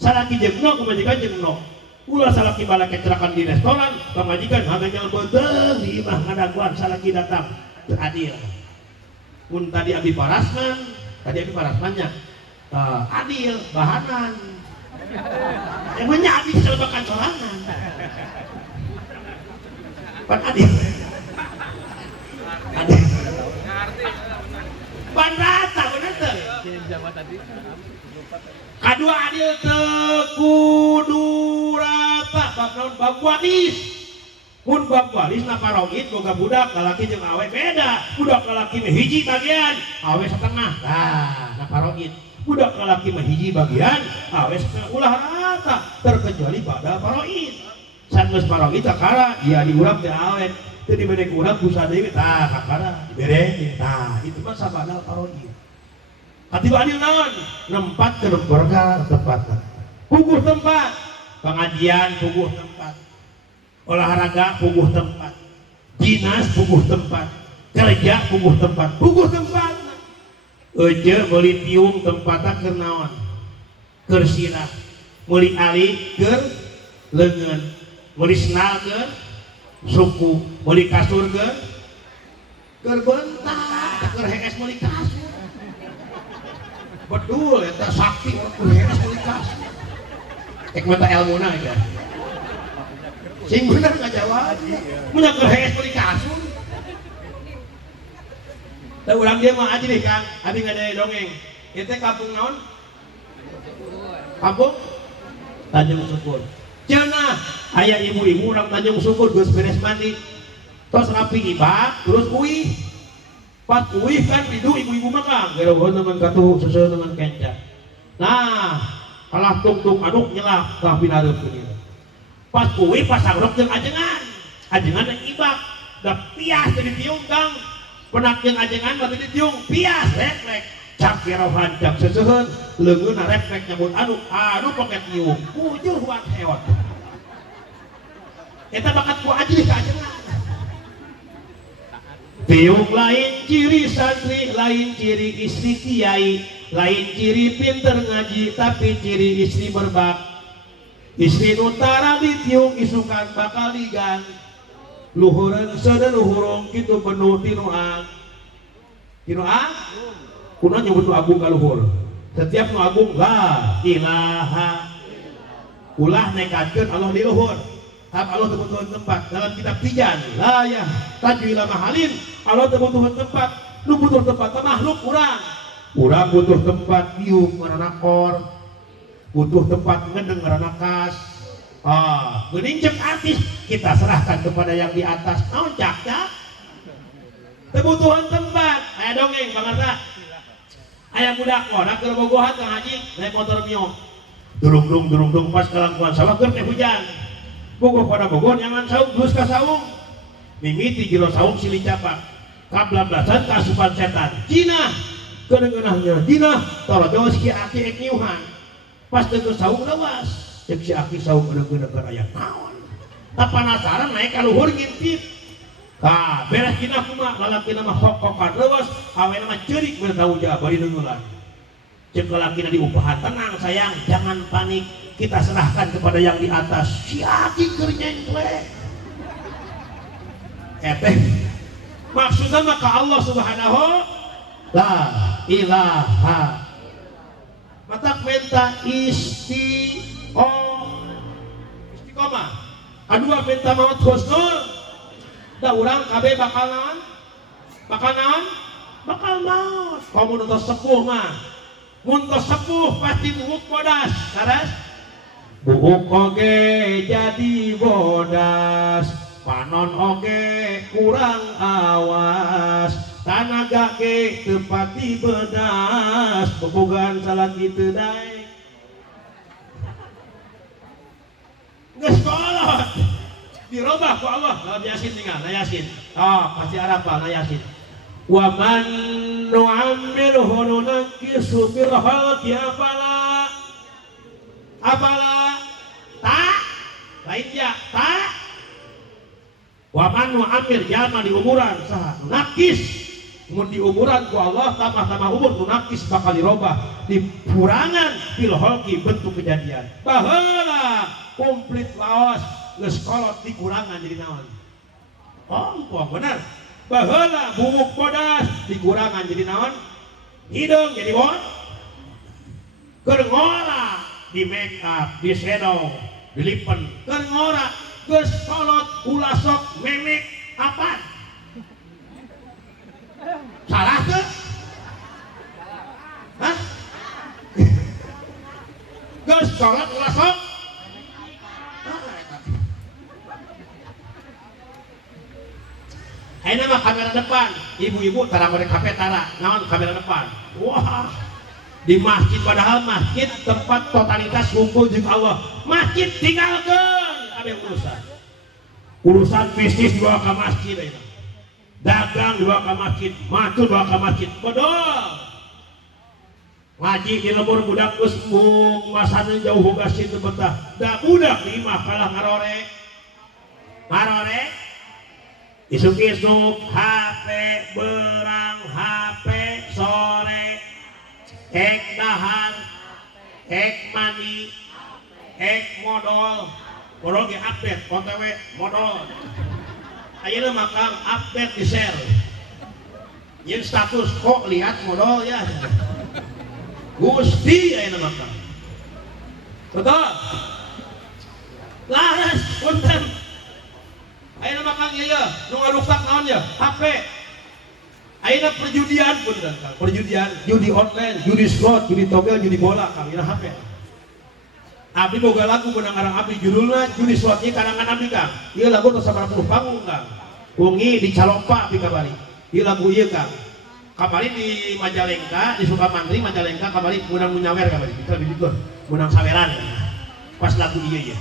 salaki jeung no kemajikan jeung no ulah salaki bala kecelakaan di restoran kemajikan hanya beuteuh di imah ngadaguan salaki datang teu adil pun tadi abi parasmannya adil bahanan emangnya abi selebakan sorangan pan adil ban rata bener teh kadua adil teu kudu rata bab wadis pun bab wadis na parogit boga budak lalaki jeung awe beda budak lalaki mah hiji bagian awe setengah na parogit budak lalaki mah hiji bagian awe setengah ulah rata terkecuali pada parogit sanes parogit takara dia diurang teh awe teu dibere ku urang busa deui tah kakara dibere tah itu mah sabana parogit atiba adil naon nempat ke perkara tempatna puguh tempat pengajian puguh tempat olahraga puguh tempat dinas puguh tempat kerja puguh tempat eje meuli tiung tempatna keur naon keur sirah meuli ali keur leungeun meuli sendal keur suku meuli kasur keur bentak keur hees meuli kasur betul eta sakti keur hees meuli kasur ek mata elmuna ya sing bener ngajawab mun keur hees meuli kasur da urang dia mah aja deh Kang abi ngadaya dongeng ieu teh kampung naon kampung Tanjung Syukur. Cenah aya ibu-ibu urang Tanjung Syukur geus beres mandi. Tos rapi ibak terus uih. Pas uih kan hidu ibu-ibu makan. Gerogon dengan katu sesuai dengan kenca. Nah, kalah tung-tung aduk nyelak tah pinareuk kieu. Pas uih pasang rok jeung ajengan. Ajengan yang ibak. Da pias jadi tiung Kang. Penak jeung ajengan batu ditiung pias rek. Cak kirohan cak seseuheun leungeunna refleks nyambut anu pake tiung bujur huat heot eta bakat ku ajih ka ajengan tiung lain ciri santri lain ciri istri kiai lain ciri pinter ngaji tapi ciri istri berbak istri nutara ditiung isukan bakal digang luhureun seudeu luhurung kitu penuh tinuang kuno nyebut nu agung kaluhur setiap nu agung la ilaha ulah nekatkeun Allah di luhur tab Allah tebutuhan tempat dalam kitab tijan la ya tajwila mahalin Allah tebutuhan tempat nu butuh tempat makhluk urang butuh tempat diuk ngaranna kor butuh tempat ngedeng ngaranna kas geuning cek artis kita serahkan kepada yang di atas naon cak kebutuhan tempat aya dongeng bangetna aya budak kodak keur bogohan Kang Haji naik motor mio durung pas kalangkuan sawah keur teh hujan bogoh pada bogoh nyangan saung terus ka saung mimiti jero saung silih capak kablablasan kasupan setan Cina kedengeunahnya dina torojo si aki ek nyuhan pas deuk saung lawas cek si aki saung kedengeun aya naon tak penasaran naik ka luhur ngintip beres kina kumaha lalakina mah hokokan leuweus awena mah ceurik bertanggung jawab bari neungulan cek lalakina diupahan tenang sayang jangan panik kita serahkan kepada yang di atas si aki keur nyengklek eteh maksudna mah ka Allah Subhanahu la ilaha matak menta istiqomah kadua menta maut husnul da urang kabeh bakal naon? Bakal maut. Kamu tos sepuh mah. Mun tos sepuh pasti buuk bodas. Saras? Buuk oge jadi bodas. Panon oge kurang awas. Tanaga ge teu pati bedas. Bobogan salah kitu dae. Geus kolot. Dirobah ku Allah dalam Yasin tinggal na Yasin pasti Arafah na Yasin wa man nu'ammirhu nunakkisu fil khalqi afala tak lain ya tak wa man nu'ammir jalma di umuran saha nunakkis mun di umuran ku Allah tambah umur nunakkis bakal dirobah di kurangan fil khalqi bentuk kejadian baheula komplit laos geus kolot dikurangan jadi naon empok bener baheula bubuk bodas dikurangan jadi naon hidung jadi bon keur ngora di make up di shadow dilipen keur ngora geus kolot ulah sok memek apa salah teu hah geus kolot ulah sok ayeuna mah kamera depan, ibu-ibu tara ngode kafe tara, naon kamera depan. Wah, di masjid padahal masjid tempat totalitas kumpul jeung Allah. Masjid tinggalkeun ame urusan bisnis dibawa ke masjid ayeuna. Dagang dibawa ke masjid, matur dibawa ke masjid. Bodol. Ngaji di lembur budak geus mung masana jauh boga situ betah. Da budak di imah kalah ngarorek. Isuk-isuk HP berang HP sore ek dahar ek mandi ek modal ge update OTW modal ayeuna mah update di share yen status kok lihat modal ya Gusti ayeuna mah betul laras punten ayeuna makan ieu nu ngarusak naon ya HP ayeuna perjudian punten perjudian judi online judi slot judi togel judi bola kang ieu HP Abdi boga lagu menang arang abdi judulna Judi Slotnya karangan abdi Kang. Ieu lagu tos 90 panggung Kang. Wengi di Calompa abdi kabari. Ieu lagu ieu Kang. Kamari di Majalengka, di Sukamantri Majalengka kamari menang munyawer kamari. Kita lebih gitu. Menang saweran. Pas lagu ieu ya.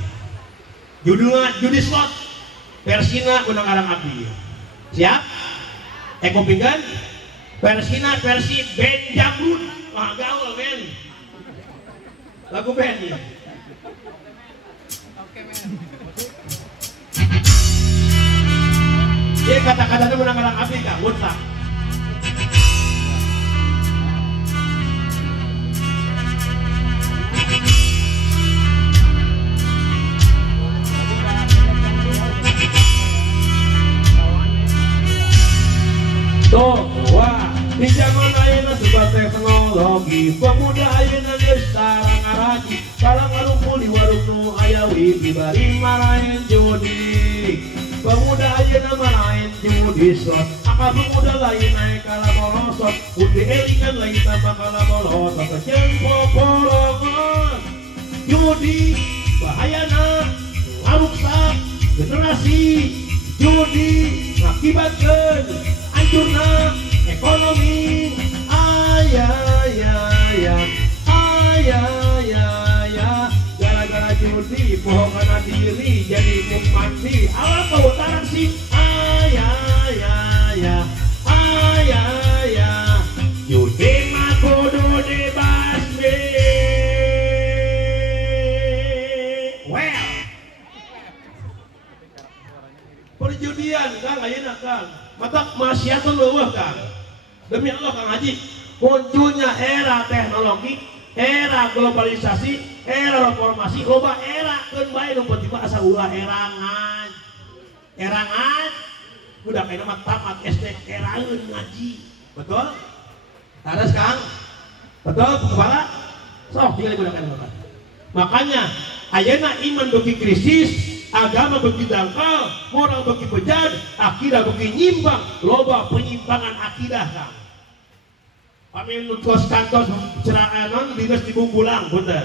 Judulna Judi Slot. Versina menang arang abdi. Siap? Eko pinggan. Versina versi band Jamrud. Wah gaul men. Lagu band ya. Dia kata-katanya menang-menang abdi Kang, mutlak. Tuh, wah, di zaman ayeuna serba teknologi, pemuda ayeuna geus sareng ngaraji, sareng ngarumpul di warung nu aya wifi bari marahin judi. Pemuda ayeuna marahin judi slot, akal pemuda lain naik kala molosot, putih elikan lain tambah kala molosot, jeung poporongan. Judi bahayana ngaruksak generasi, judi ngakibatkeun hancurna ekonomi. Gara-gara judi bohongan diri jadi mukmandi awal keutaran sih. Judi mah kudu dibasmi. Well, perjudian Kang ayeuna Kang mata maksiatan leuwih Kang. Demi Allah Kang Haji, munculnya era teknologi, era globalisasi, era reformasi, loba era keun bae nu penting mah asa ulah erangan. Erangan budak kena mah tamat SD eraeun ngaji. Betul? Taras Kang? Betul kepala? Sok tinggal budak kena Bapak. Makanya ayeuna iman beuki krisis, agama beuki dangkal, moral beuki bejat, akidah beuki nyimbang, loba penyimpangan akidah Kang. Amin nutos kantos ceraanan dinas di Bungbulang punten.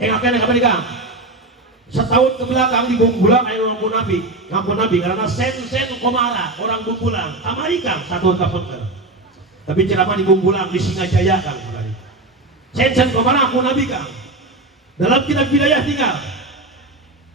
Ngakeun apa nih Kang? Setahun ke belakang di Bungbulang aya ngampun nabi karena sen komara orang Bungbulang. Kamari Kang satu tahun ke. Tapi ceramah di Bungbulang di Singajaya Kang kemarin. Sen komara ngampun nabi Kang. Dalam kitab bidayah tinggal.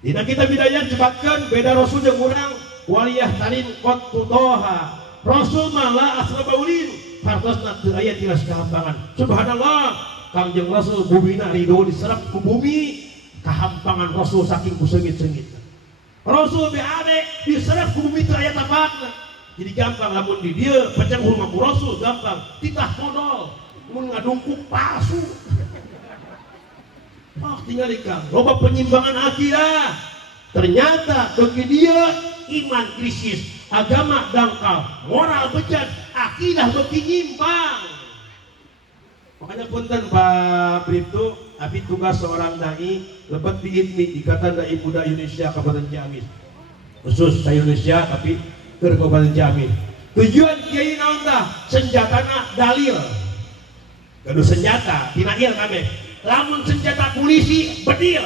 Dina kitab bidayah cepatkan beda rasul jeung urang waliyah tarin qad tutoha. Rasul mah la asraba ulin. Hartosna teu aya tilas kehampangan. Subhanallah, Kangjeng Rasul bumina ridho diserap ku bumi, kehampangan Rasul saking kuseungit-seungit. Rasul BAD diserap ku bumi teu aya tapakna. Jadi gampang lamun di dieu peceng hurma ku Rasul gampang, titah modal mun ngadungkuk palsu. Tinggal Kang, loba penyimpangan akidah. Ternyata bagi dia iman krisis, agama dangkal, moral bejat, akidah bagi nyimpang. Makanya punten Pak Bribtu, abi tugas seorang dai lebat di IDMI, Ikatan Dai Muda Indonesia Kabupaten Ciamis. Khusus saya Indonesia tapi ke Kabupaten Ciamis. Tujuan kiai naon tah? Senjatana dalil. Kudu senjata, tina ieu kabeh. Lamun senjata polisi bedil,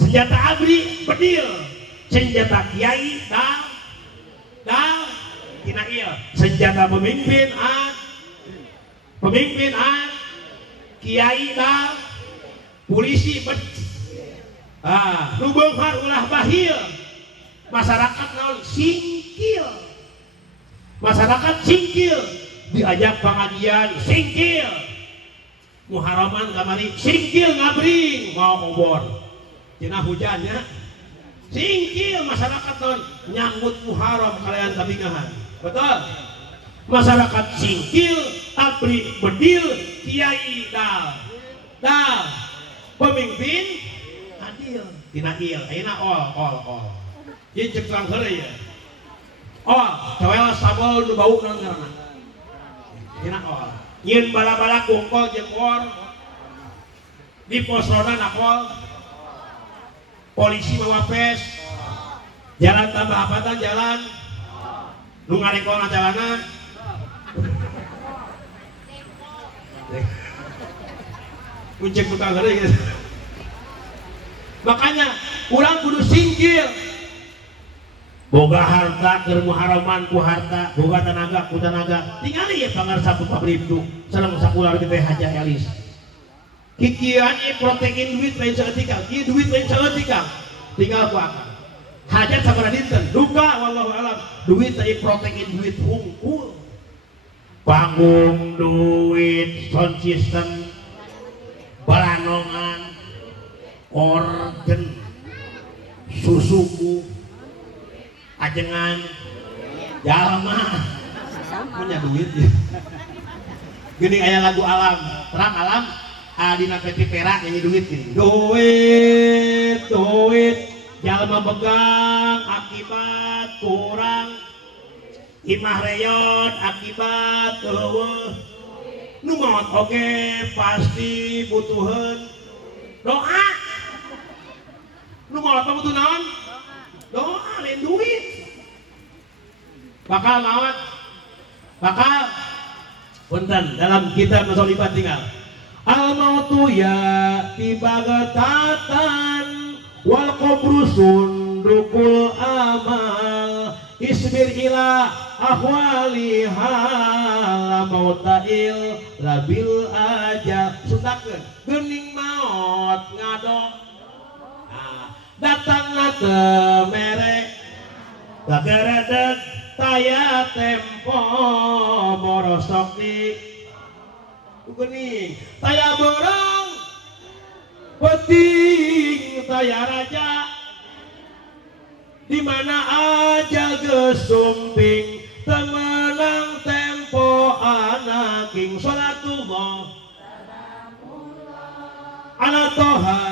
senjata abri bedil, senjata kiai dal tina ieu, senjata pemimpin kiai dal, polisi nu beunghar ulah bahil, masyarakat naon singkil, masyarakat singkil, diajak pengajian singkil. Muharaman kamari singkil ngabring mau obor cenah hujannya singkil masyarakat non nyambut muharam kalian tabingahan betul masyarakat singkil abri bedil kiai dal pemimpin adil tina ieu ayeuna ol ieu cek terang heureuy ya cewek sabol nu bau naon ngaranna tina ol nyin bala-bala kungkol jeung wor di posrona nakol polisi mawapes jalan tambah apatan jalan nu ngarekol jalanan kuncek tukang gede gitu. Makanya urang kudu singkir boga harta keur muharaman ku harta, boga tenaga ku tenaga. Tingali ya pangarsa ku pabribdu sareng sakular teh Haja Elis. Kikian protein duit lain saeutika, kieu duit lain saeutika. Tinggal ku akal. Hajat sabaraha dinten, duka wallahu alam. Duit teh protein duit hungkul. Panggung duit sound system balanongan organ susuku ajengan jalma punya duit ya. Gini aya lagu alam terang alam adina peti perak nyanyi duit gini. Duit jalma begang akibat kurang imah reyon akibat eueuh nu maot oge pasti butuheun doa. Nu maot butuh naon? Doa lain duit. Bakal maot bakal punten dalam kitab Masolibat tinggal al mautu ya tiba getatan wal qabru sundukul amal isbir ila ahwaliha la mautail labil aja sundakeun geuning maot ngado datangna teu mere gageredeg taya tempo borosok di geuning taya borong penting taya raja di mana aja gesumping temenang tempo anak king salatullah ala toha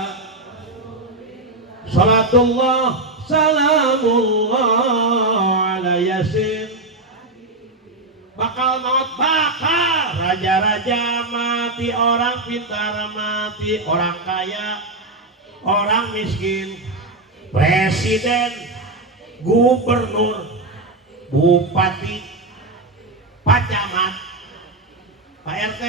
salatullah salamullah ala yasin bakal maut bakal raja-raja mati orang pintar mati orang kaya orang miskin presiden gubernur bupati pak camat pak RT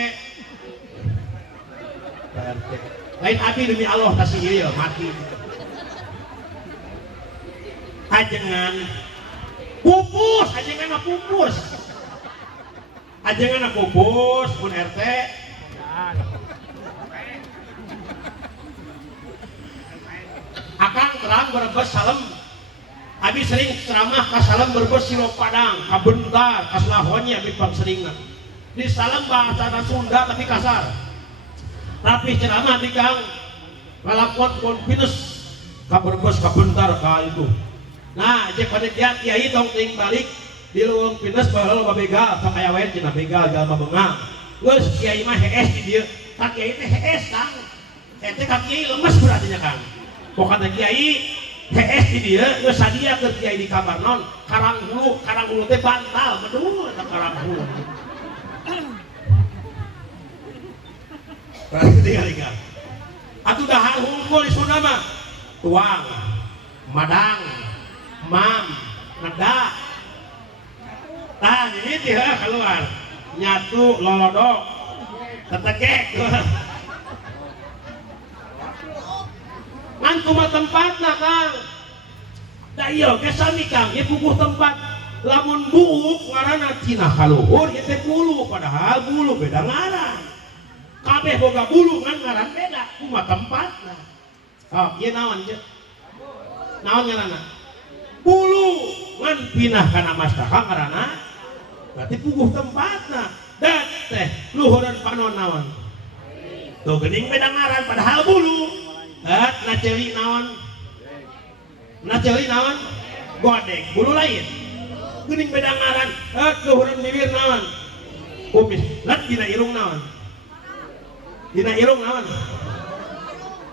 lain abdi demi Allah kasih ya mati ajengan pupus ajengan pupus ajengan pupus pun RT akang terang berebes salem abi sering ceramah ka salem berebes silo padang kabentar kaslahonya abi pang seringna di salem bahasa Sunda tapi kasar tapi ceramah di kang ngalakon konfidus ka berebes kabentar ka itu. Nah cek pada dia kiai tong ting balik di luwung pinus baheula begal sok aya wae cenah begal jalma beungang geus kiai mah hees di dieu ka kiai teh hees kang eta ka kiai lemes berarti nya kang pokona kiai hees di dieu geus sadia keur kiai di kabar non karang hulu teh bantal medul eta karang hulu berarti tinggal atuh dahar hungkul di Sunda mah tuang madang mam neda tah ini dia keluar nyatu lolodok tetekek ngan cuma tempatna kang da iya ge sami kang ieu puguh tempat lamun buuk ngaranna cina kaluhur ieu teh bulu padahal bulu beda ngaran kabeh boga bulu ngan ngaran beda kumaha tempatna oh ieu naon je naon ngaranna bulu ngan pinah kana mastaka ngaranna berarti puguh tempatna dan teh luhureun panon naon tuh geuning beda ngaran padahal bulu naceuli naon godek bulu lain geuning beda ngaran luhureun bibir naon kumis lat dina irung naon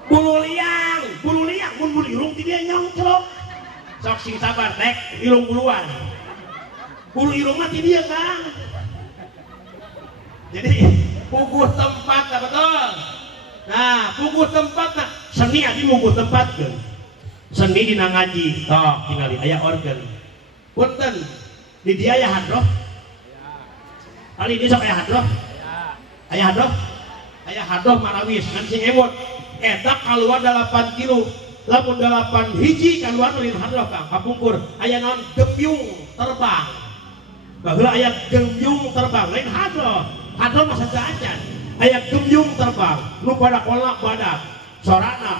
bulu liang mun bulu irung ti dia nyongclok sok sing sabar tek irung buluan bulu irung mah ti dia kang jadi puguh tempat betul nah puguh tempat nah seni abi puguh tempat ke seni dina ngaji tok tingali aya organ punten di dia aya hadroh kali ini sok aya hadroh aya hadoh marawis ngan sing emot eta keluar 8 kilo lamun 8 hiji keluar lain hadoh Kang kapungkur aya naon gembyung terbang baheula aya gembyung terbang lain hadoh masa acan aya gembyung terbang nu pada kolak badak sorana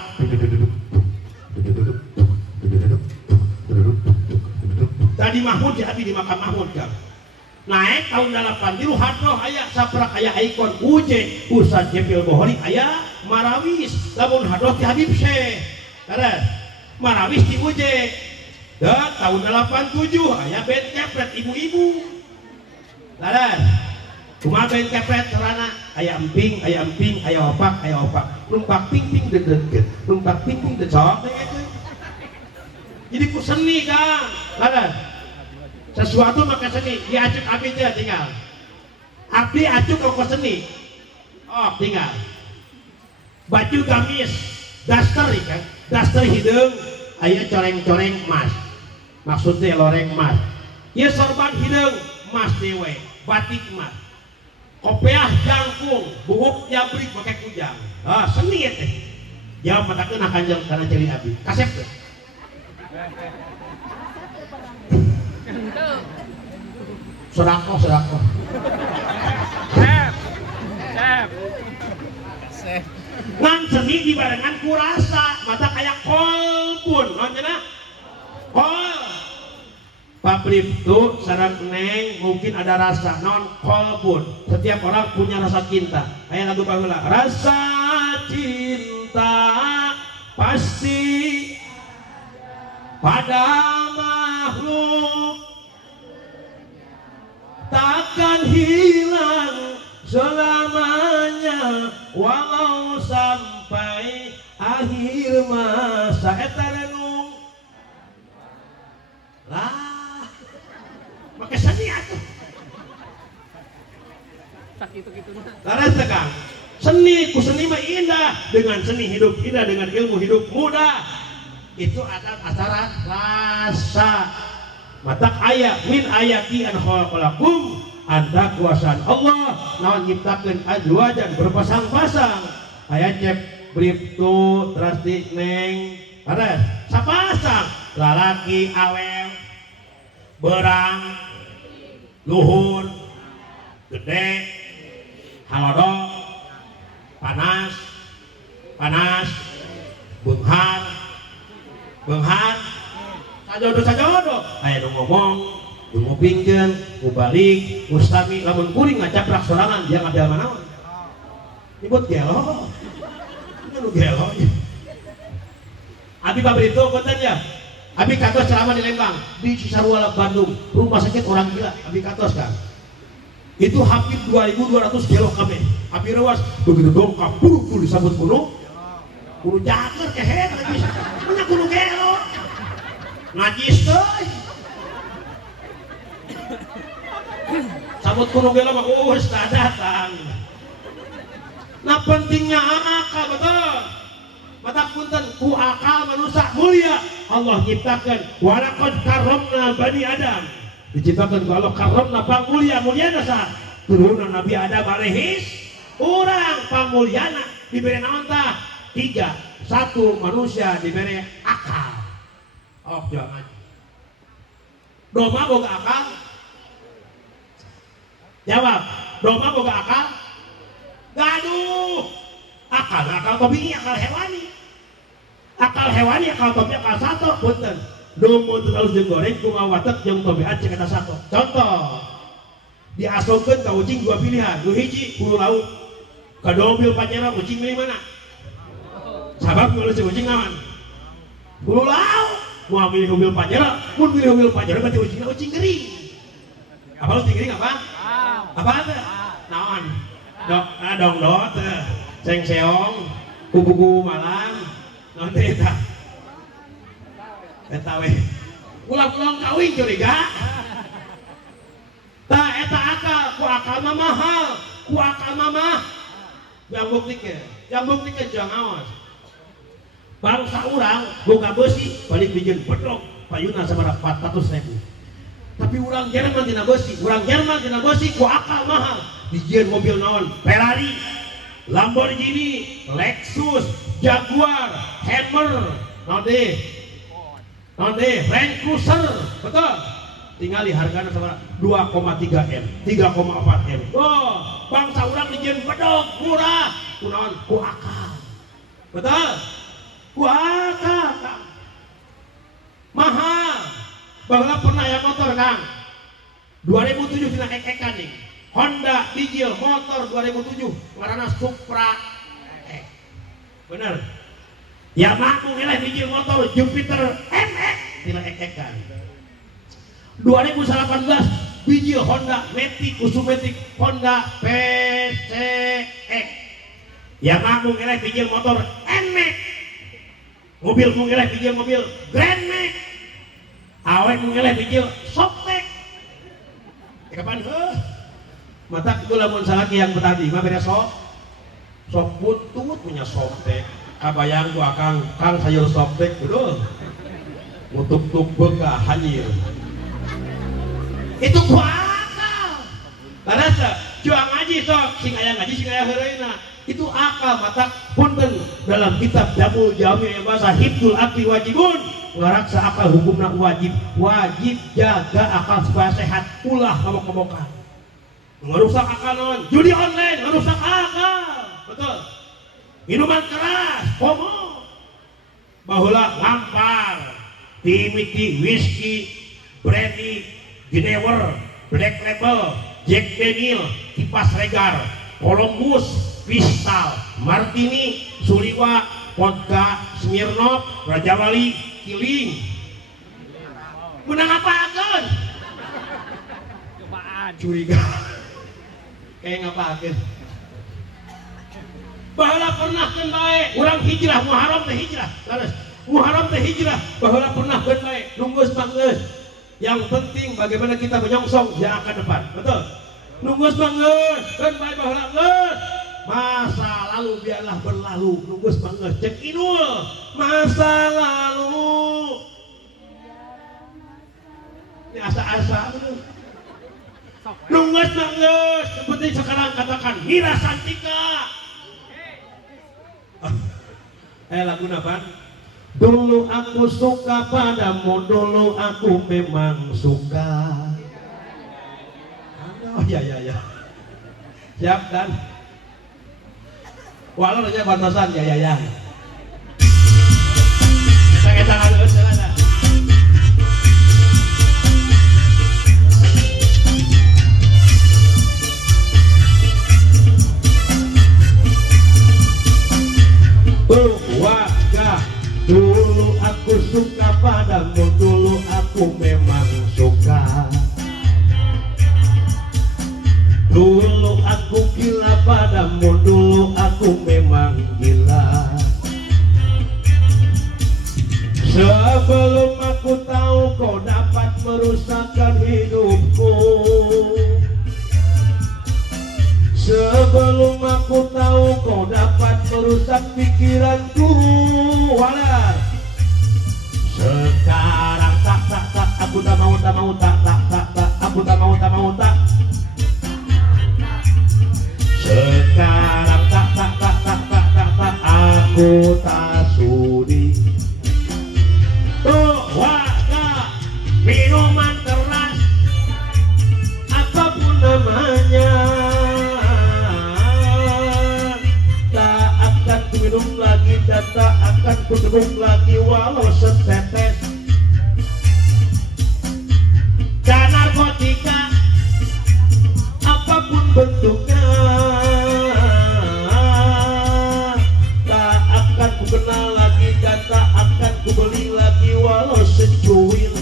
tadi Mahmud jadi di makam Mahmud Kang naik tahun 8 tilu hadoh aya saprak aya ikon uje Ustaz Jepil Bohori aya marawis lamun hadoh ti Habib Syekh kada marawis ti uje dan tahun 87 aya band kepret ibu-ibu kada kumaha band kepret serana aya emping aya opak numpak ping dedet numpak ping decok jadi ku seni Kang kada sesuatu maka seni diacuk abdi aja tinggal abdi acuk kok seni oh tinggal baju gamis daster kan daster hidung aya coreng-coreng emas maksudnya loreng emas ya sorban hidung emas dewe batik emas kopiah jangkung bubuk jabrik pakai kujang seni teh jawab matakeun akan karena cari abdi kasep tuh Serakoh. Sep. Ngan seni dibarengan kurasa, mata kayak kolpun, nontonnya kol. Pabrip tuh sarang neng mungkin ada rasa non kolpun. Setiap orang punya rasa cinta. Kayak lagu baheula, rasa cinta pasti pada makhluk. Takkan hilang selamanya walau sampai akhir masa eta renung lah make seni atuh sakitu-kitu laras Kang seni ku seni mah indah dengan seni hidup indah dengan ilmu hidup mudah itu ada acara rasa matak ayat min ayati an khalaqalakum anta kuasaan Allah naon nyiptakeun azwajan berpasang-pasang aya cep briptu drastik neng ada sapasang lalaki awel berang luhur gede halodok panas beunghar sajodoh aya nu ngomong nu ngupingkeun nu balik mustami lamun kuring ngacaprak sorangan dia ngadal manaon nyebut gelo nu gelo abi pabrito konten ya abi katos ceramah di Lembang di Cisarua Bandung rumah sakit orang gila abi katos Kang itu hampir 2.200 kilo kabeh abi rewas begitu dongkap puluh disambut kuno jaker kehe bisa punya kuno gelo najis teh sabut kuno gelo mah ustaz datang nah pentingnya akal betul mata punten ku akal manusia mulia Allah ciptakan walaqad karramna bani Adam diciptakan ku Allah karramna mulia dasar turunan Nabi Adam alaihis orang pamuliana diberi naon tah 3 1 manusia diberi akal. Oh jangan. Doma boga akal? Jawab. Doma boga akal? Gaduh. Akal tobi akal hewani. Akal hewani akal tobi akal sato punten. Domo terus digoreng kumaha watek jeung tobiat cek eta sato. Contoh. Diasupkeun ka ucing 2 pilihan. Nu hiji hulu laut. Ka dobil panyera ucing milih mana? Sabab kalau si ucing aman. Hulu laut. Mau milih mobil pajero, pun milih mobil pajero berarti ucing kering. Apa ucing kering apa? Apa ada? Naon? Dong seng seong, kuku malang, naon teh eta? Eta we. Ulang-ulang kawin curiga. Tah eta akal, ku akal mah mahal, ku akal mah yang buktikeun jangan awas. Bangsa orang boga besi balik bikin bedrok payuna sabaraha 400.000 tapi orang Jerman tina besi ku akal mahal dijieun mobil naon Ferrari Lamborghini, Lexus, Jaguar, Hammer, Range Cruiser, betul. Tinggal harganya sama 2,3 M, 3,4 M. Oh, bangsa orang dijieun bedog murah, kunaon ku akal. Betul? Ku akal, Kang. Mahal. Baheula pernah ya motor, Kang. 2007 tina ek-ekan nih. Honda Digil motor 2007 ngaranna Supra. Bener. Ya mampu ngeleh Digil motor Jupiter MX tina ek-ekan. 2018 biji Honda Matic Usumatic Honda PCX. Ya mampu ngeleh biji motor NMAX. Mobil ngeleh biji mobil Grand Max. Awet ngeleh biji Softax. Kapan? Mata itu lamun salaki yang betadi mah beres sok butut punya Softax. Kabayang tuh Kang sayur Softax betul. Ngutuk-tuk beka hanyir. Itu akal. Karena juang ngaji sok sing aya ngaji sing aya heureuna. Itu akal mata punten dalam kitab Jamul Jami yang bahasa Hibdul Akli Wajibun ngaraksa akal hukumna wajib jaga akal supaya sehat ulah mabok-mabokan ngerusak akal non judi online ngerusak akal betul minuman keras komo baheula ngampar timiti whisky brandy Ginewer Black Label Jack Daniel Kipas Regar Columbus Kristal, Martini, Suliwa, Vodka, Smirnoff, Raja Wali, Kiling. Menang apa akan? Cobaan. Curiga. Kayak ngapain? Baheula pernah kan bae, urang hijrah, Muharram teh hijrah. Terus Muharram teh hijrah, baheula pernah kan bae, nunggus banggeus. Yang penting bagaimana kita menyongsong yang akan depan. Betul? Nunggus banggeus, kan bae baheula geus. Masa lalu biarlah berlalu nunggus bangga cek inul masa lalu ini asa-asa nunggus bangga seperti sekarang katakan Mira Santika lagu apa? Dulu aku suka padamu, dulu aku memang suka. Oh ya siap dan walau aja batasan ya. Kita tangan dulu celana. Wajah dulu aku suka padamu, dulu aku memang suka. Dulu aku gila padamu, dulu aku memang gila. Sebelum aku tahu kau dapat merusakkan hidupku. Sebelum aku tahu kau dapat merusak pikiranku. Walah. Sekarang tak aku tak mau aku tak mau sekarang tak aku tak sudi. Waka minuman keras apapun namanya tak akan ku minum lagi dan tak akan ku teguh lagi walau setetes. Dan narkotika apapun bentuknya tak akan ku kenal lagi dan tak akan ku beli lagi walau secuil.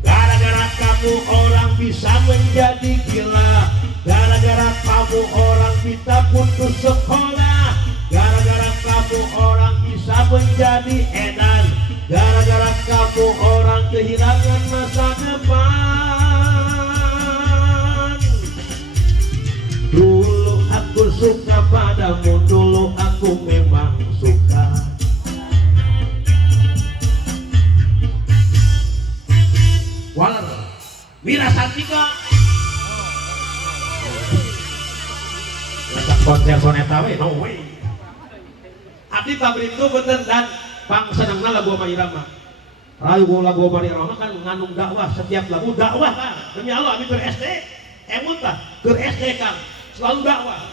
Gara-gara kamu orang bisa menjadi gila, gara-gara kamu orang bisa putus sekolah, gara-gara kamu orang bisa menjadi edan, gara-gara kamu orang kehilangan masa depan. Dulu aku suka padamu, dulu aku memang suka. Walar Mira Santika Masa konser soneta we, no way. Abdi pabrik itu bener dan pang senangna lagu Oma Irama. Lagu Oma Irama kan mengandung dakwah, setiap lagu dakwah kan. Demi Allah, abdi ber-SD, emut lah, ber-SD kan, selalu dakwah.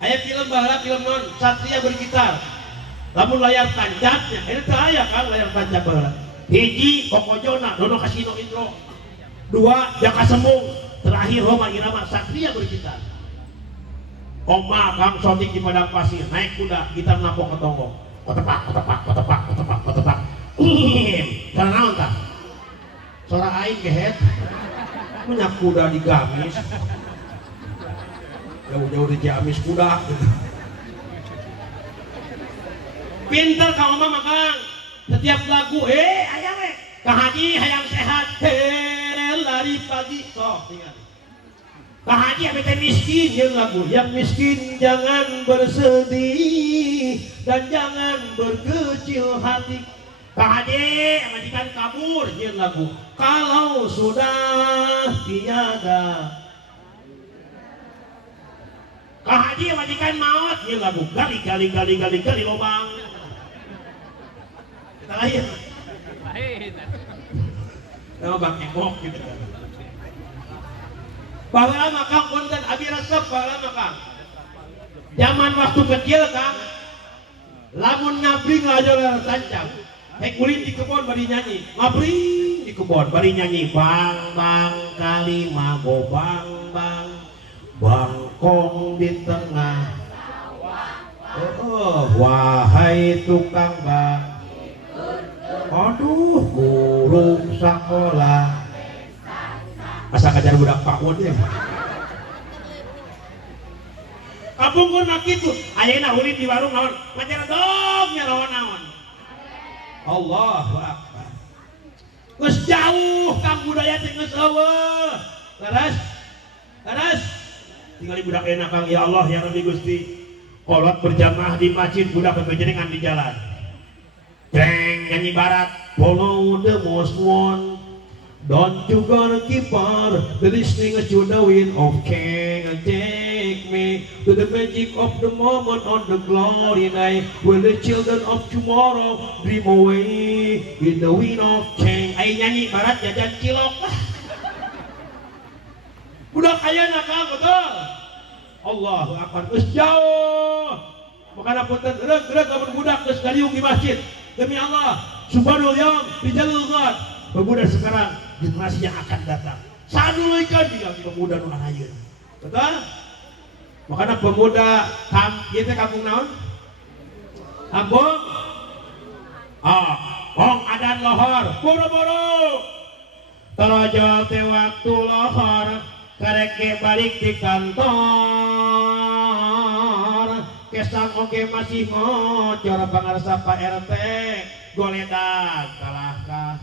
Aya film bahala, film non, Satria bergitar. Lamun layar tancapnya, ini aya kan layar tancap bahala. Hiji, Kokojona, Dono Kasino intro. Dua, Jaka Sembung. Terakhir, Oma Irama, Satria bergitar. Oma Kang Sotik di padang pasir, naik kuda, gitar napok ketonggong. Kotepak, kotepak, kotepak, kotepak, kotepak. Karena naon tah? Suara aing kehet. Punya kuda di gamis. Jauh-jauh di gamis kuda. Pinter Kang Oma Kang. Setiap lagu, ayam Kang Haji hayang sehat. Lari pagi, sok tinggal. Kang Haji abis miskin yang lagu, yang miskin jangan bersedih dan jangan berkecil hati. Kang Haji majikan kabur yang lagu, kalau sudah tiada. Kang Haji majikan maut yang lagu, gali lubang. Kita lahir. Nama Bang Emok gitu kan. Baheula mah Kang punten abi resep baheula mah Kang. Zaman waktu kecil Kang, lamun ngabring aja tancap. Hek kulit di kebon bari nyanyi, ngabring di kebon bari nyanyi. Bang bang kali mago bang bang, bangkong di tengah. Wahai tukang bang, aduh guru sekolah. Asa kajar budak pakun ya. Kampung kurna kitu, ayeuna ulin di warung naon, ngajar dong nya naon-naon. Allahu Akbar. Geus jauh kang budaya teh geus eueuh. Laras. Tinggali budak enak Kang, ya Allah ya Rabbi Gusti. Kolot berjamaah di masjid, budak bebenjengan di jalan. Jreng nyanyi barat, follow the most one. Don't you gonna keep on the listening to the wind of king and take me to the magic of the moment on the glory night when the children of tomorrow dream away in the wind of change. Ayo nyanyi barat jajan cilok. Budak ayana Kang betul. Allahu Akbar. Geus jauh. Makana punten geureuh lamun budak geus kaliung di masjid. Demi Allah, subhanallah yaum fi jalil ghad. Pemuda sekarang generasi yang akan datang saduluykeun dia pemuda nu ayeuna. Betul? Makanya pemuda ieu teh kampung naon? Kampung Hong adan lohor, boro-boro. Tarojol teh waktu lohor, karek ge balik di kantor. Kesang oge masih ngocor pangarsa Pak RT, goledag kalah kah.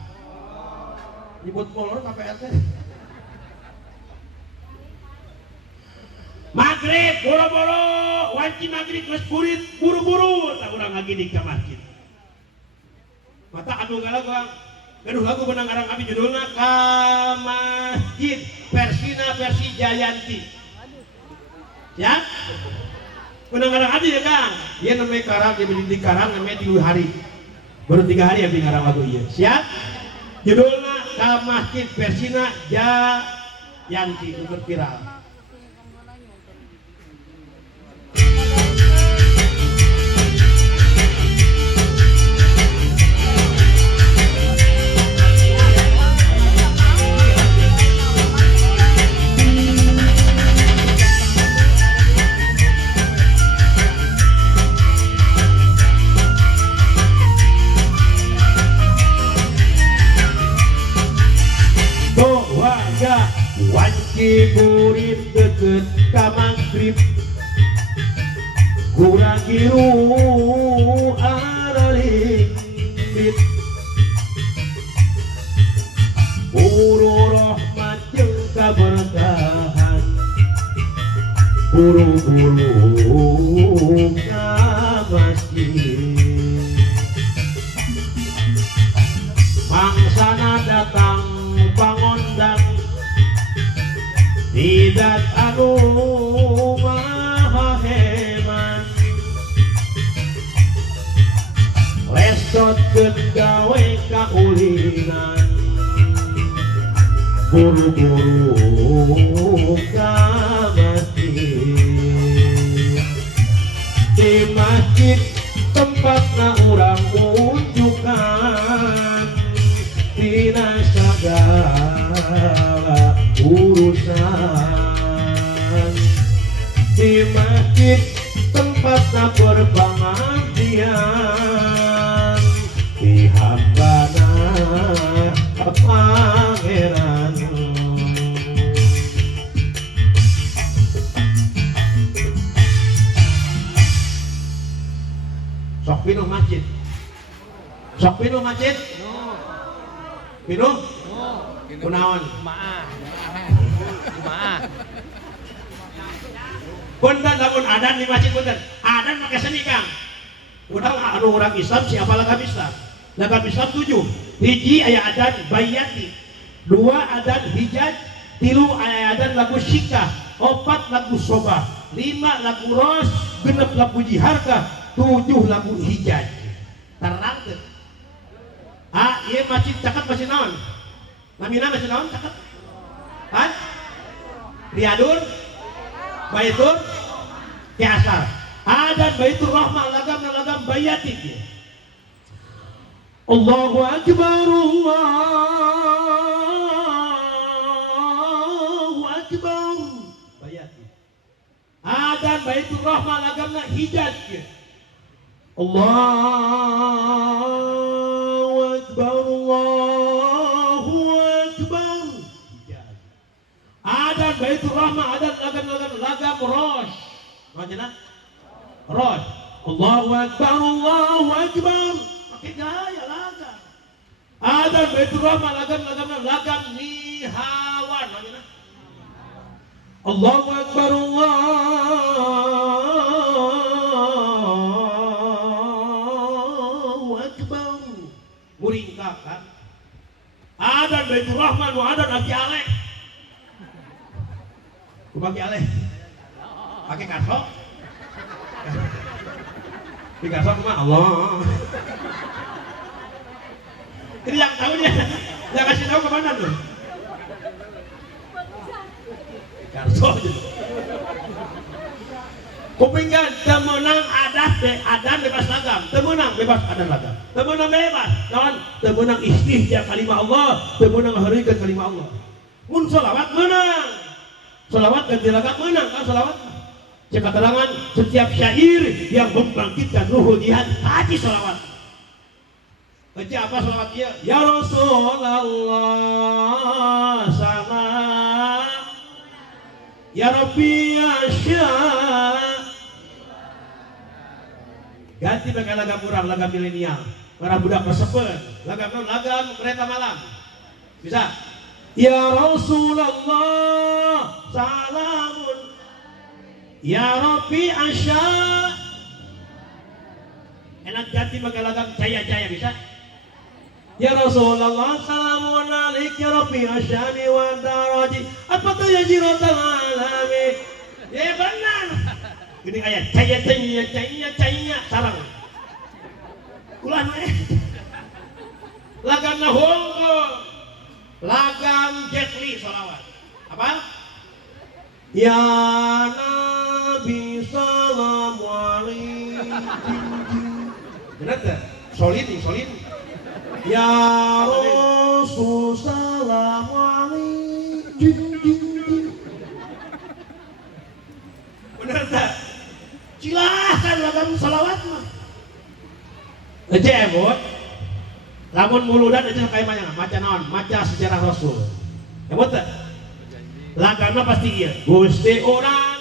Nyebut molor Pak RT. Maghrib boro-boro, wanci maghrib geus burit buru-buru, tak urang ngagidik ka masjid. Mata anu galau Kang. Gaduh lagu benang arang abi judulna Ka Masjid, versina versi Jayanti. Ya? Benang arang abi ya Kang. Ieu namanya karang, dia di karang namanya 3 hari. Baru 3 hari abi ngarang lagu ieu. Siap? Judulna Ka Masjid versina Jayanti, nu viral. Wanci burit deket ka maghrib, kurang kiru aralik bit, uru rahmat jeung kaberkahan, buru-buru ka masjid. Mangsana datang pangondang, tidak anu buru-buru ka masjid di masjid tempatna urang unjukan dina sagala urusan di masjid tempatna berpengajian dihambana pangeran sok pinuh masjid sok pinuh masjid pinuh kunaon Maaf. punten lamun adan di masjid punten adan make seni Kang urang anu urang Islam siapa lagam Islam 7 hiji aya adan bayati 2 adan hijaj 3 aya adan lagu syikah 4 lagu sobah 5 lagu ros 6 lagu jiharkah 7 lagu hijaj terang teu ieu masjid caket masjid naon namina masjid naon caket kan Riyadun Baitur Kiasar adan Baitur Rahmah lagam bayatik Allahu Akbar Allahu Akbar bayatik adan Baitur Rahmah lagamna hijaj Allahu Akbar Allahu Akbar hijaj adan Baitur Rahmah adan lagam rosh macana rosh Allahu Akbar pakai gaya lagam adan Baitur Rahmah lagam nihawan macana Allahu Akbar Allahu Akbar muringkak kan adan Baitur Rahmah adan Abi Aleh bagi aleh pakai karso di karso mah Allah ini yang tahu dia yang kasih tahu kemana tuh karso kupingkan temenang adan bebas lagam temenang bebas adan lagam temenang bebas kawan temenang istihja kalimah Allah temenang harikeun kalimah Allah mun sholawat menang sholawat dan tirakat menang kan sholawat cek keterangan setiap syair yang membangkitkan ruhul jihad haji sholawat baca apa sholawatnya ya Rasulullah sama ya Rabbi Asya ganti pakai lagam murah lagam milenial para budak persepet lagam kereta malam bisa ya Rasulullah salamun ya Rabbi Asya enak ganti pakai lagam jaya bisa ya Rasulullah salamun alaik ya Rabbi Asyani wa daraji apa tuh ya jiratal alami ya benar ini ayat jaya sarang ulah lagam nahongko lagam jetli sholawat apa ya Nabi salam alaikum benar tak? Solid ya Rasul salam alaikum benar tak? Silahkan lagam sholawat mah aja emot lamun muludan aja kayak mana maca naon maca sejarah Rasul emot tak? Lagamnya pasti iya Gusti orang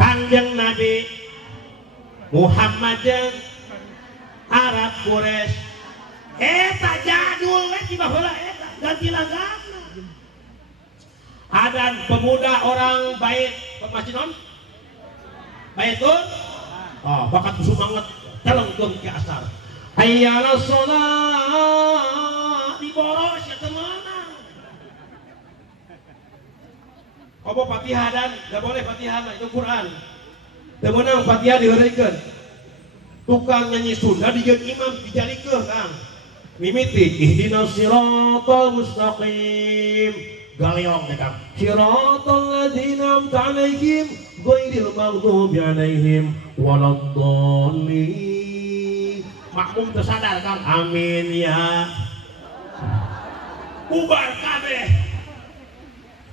Kanjeng Nabi Muhammad Arab Quraisy eta jadul di baheula eta ganti lagamna adan pemuda orang baik masjid non Baitul bakat sumanget telengkeung ke asar hayyala sholat di boros ya temenan komo Fatihah dan gak boleh Fatihah itu Quran temenang Fatihah diheureukeun tukang nyanyi Sunda dijieun imam dijalikeun Kang mimiti ihdinas siratal mustaqim galeong mereka siratal ladzina an'amta 'alaihim ghairil maghdubi 'alaihim waladdallin. Makmum tersadar Kang, amin ya. Bubar kabeh.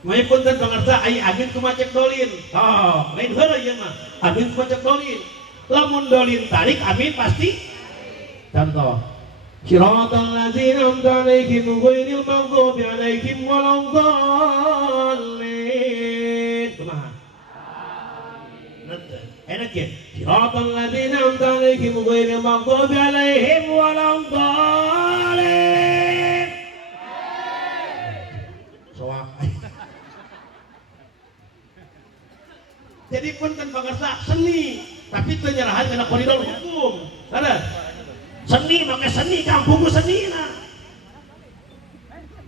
Mai punten pangarsa ai amin kumaha cek dolin. Oh, lain heureuy ieu mah. Amin kumaha cek dolin. Lamun dolin tarik amin pasti. Contoh. Siratal ladzina an'amta 'alaihim ghairil maghdubi 'alaihim waladdallin. Kumaha? Enak ya? Siratal ladzina an'amta 'alaihim ghairil maghdubi 'alaihim waladdallin. Soak. Jadi punten pangarsa seni, tapi penyerahan karena koridor hukum. Ada seni pakai seni kampung seni nah.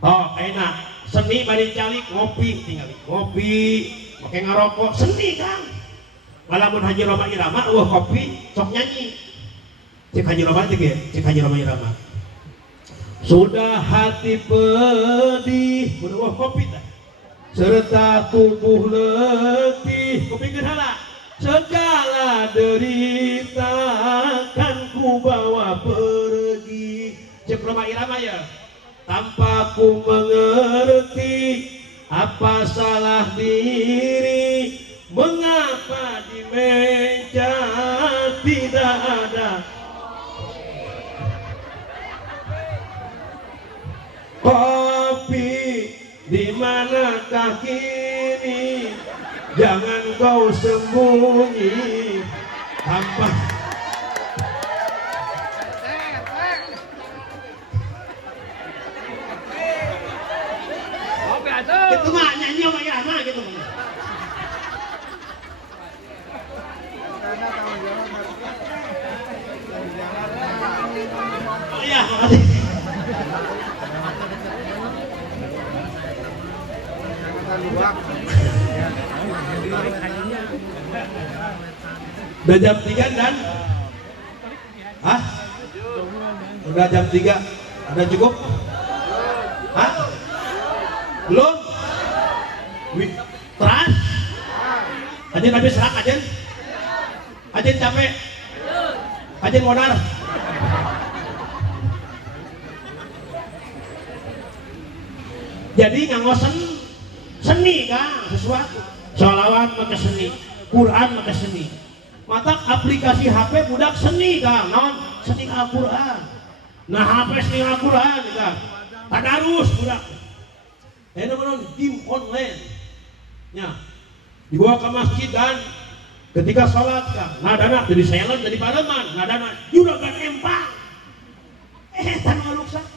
Oh enak seni bari calik ngopi tinggal ngopi pakai ngarokok seni Kang. Malamun Haji Roma Irama wah kopi sok nyanyi cek Haji Roma Irama sudah hati pedih udah wah kopi tak serta tubuh letih kopi gerhala segala derita kan ku bawa pergi cek Roma Irama ya tanpa ku mengerti apa salah diri mengapa di meja tidak ada kopi di manakah kini jangan kau sembunyi hampa itu mah nyanyi sama Irama gitu oh iya makasih udah jam 3 dan hah? Udah jam 3 ada cukup? Hah? Belum? Teras? Ajen habis serak ajen? Ajen capek? Ajen modar? Jadi nganggosen seni Kang sesuatu sholawat pakai seni Quran pakai seni mata aplikasi HP budak seni Kang non seni Al-Quran nah HP seni Al-Quran Kang tadarus budak non game online nya dibawa ke masjid dan ketika sholat Kang nadana jadi silent jadi padaman nadana juragan empang tanpa luksak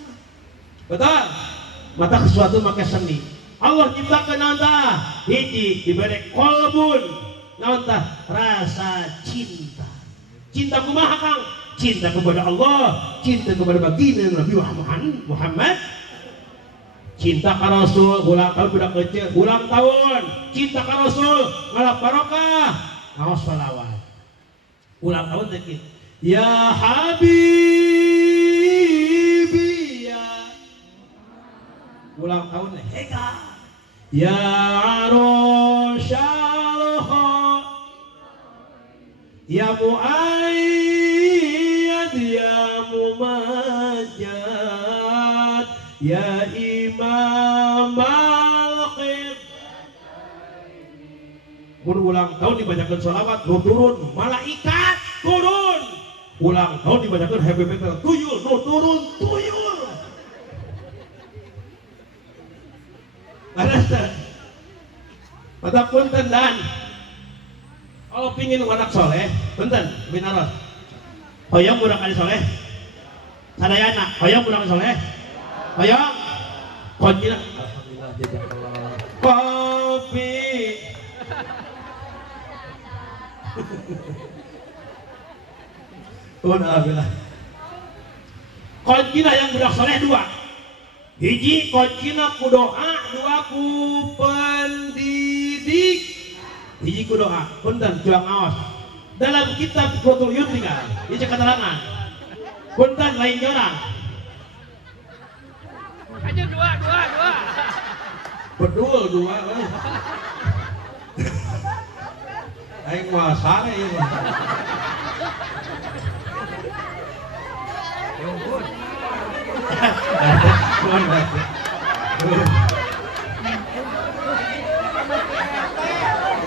betul mata sesuatu pakai seni Allah ciptakan nanta hiji diberi kolbun nanta rasa cinta cinta kumaha Kang cinta kepada Allah cinta kepada baginda Nabi Muhammad cinta ka Rasul ulang tahun budak kecil ulang tahun cinta ka Rasul ngalap barokah ngaos sholawat ulang tahun dikit ya Habibi ya ulang tahun hega ya Rasyallah ya Mu'ayyad ya Mumajjad ya Imam Al-Qib mun ulang tahun dibacakan sholawat nu turun malaikat turun ulang tahun dibacakan happy birthday tuyul nu turun tuyul mata punten dan kalau pingin anak soleh punten binaros hoyong budak kali soleh sadayana hoyong budak kali soleh hoyong konjina alhamdulillah jazakallah kopi alhamdulillah konjina yang budak soleh dua hiji konjina ku doa dua ku pendidik hiji ku doa punten juang awas dalam kitab Qutul Yudhika ini keterangan punten lain orang bedul dua aing moal sare ieu mah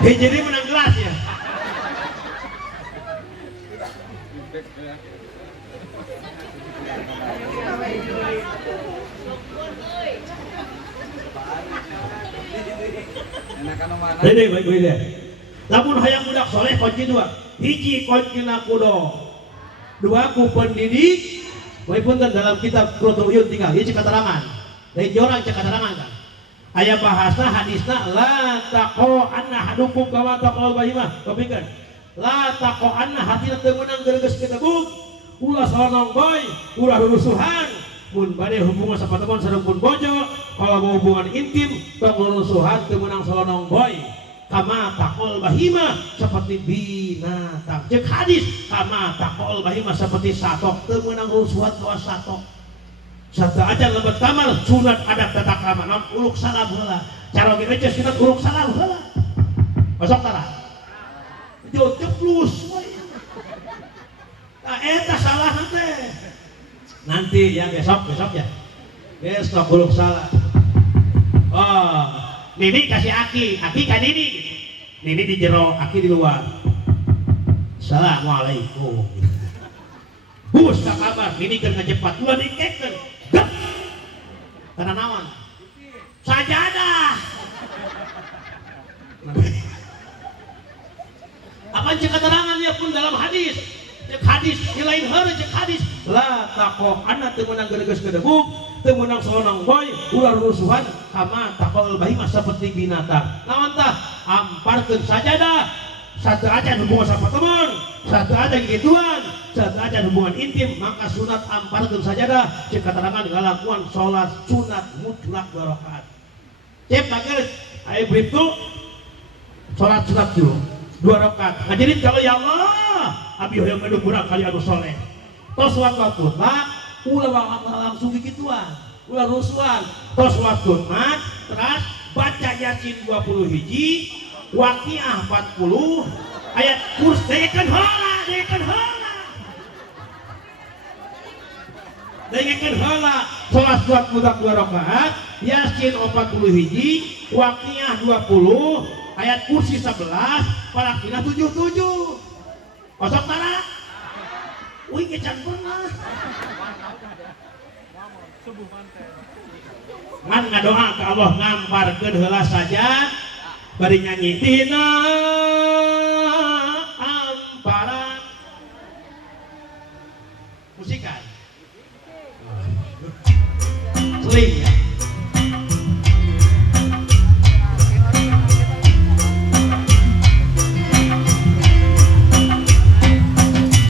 jadi menang gelas ya. Ini baik-baik deh. Lamun hayang budak soleh kunci dua. Hiji kuncina kudo. Dua ku pendidik. Walaupun dalam kitab Qurratul Uyun tinggal hiji keterangan. Dari orang cek keterangan kan. Aya bahasa hadisna la taqo anna hadukum kama taqol bahimah. Kepikeun. La taqo anna hatina teu meunang geurgeus ketebuk. Ulah salonong boy, ulah rusuhan. Mun bade hubungan sapateman sareng pun bojo, kalau mau hubungan intim tong rusuhan teu meunang salonong boy. Kama taqol bahimah seperti binatang. Cek hadis kama taqol bahimah seperti satok teu meunang rusuhan ka satok. Satu aja lebat kamar sunat adat tata krama non uluk salam heula cara ge aja sunat uluk salam heula masuk tara jauh jeblus nah eta salah nanti ya besok ya besok uluk salam oh Nini kasih Aki kan Nini di jero Aki di luar Assalamualaikum bus ka kabar Nini keur ngajepat ulah dikekeun karena naon sajadah apa cek keterangannya pun dalam hadis cek hadis lain hari cek hadis la taqo anna teu meunang geurgeus kedebuk teu meunang salonong boy ulah rusuhan kama taqol bahimah seperti binatang naon tah amparkeun sajadah satu aja hubungan sama teman satu aja gituan satu aja hubungan intim maka sunat amparkeun sajadah cek keterangan ngalakuan sholat sunat mutlak 2 rakaat cek bageus aya begitu sholat sunat dulu 2 rakaat ngajirin kalau ya Allah abi hoyong ngadu kurang kali anu soleh tos waktu mak ulah langsung gituan ulah rusuhan tos waktu mak terus baca Yasin 20 hiji Waqiah 40 ayat kursi dekeun heula salat suat mudak 2 rakaat Yasin 40 hiji Waqiah 20 ayat kursi 11 Falaqina 77 kosok tara uing kecan pernah ngan ngadoa ke Allah ngamparkeun heula saja bari nyanyi dina amparan musikan seling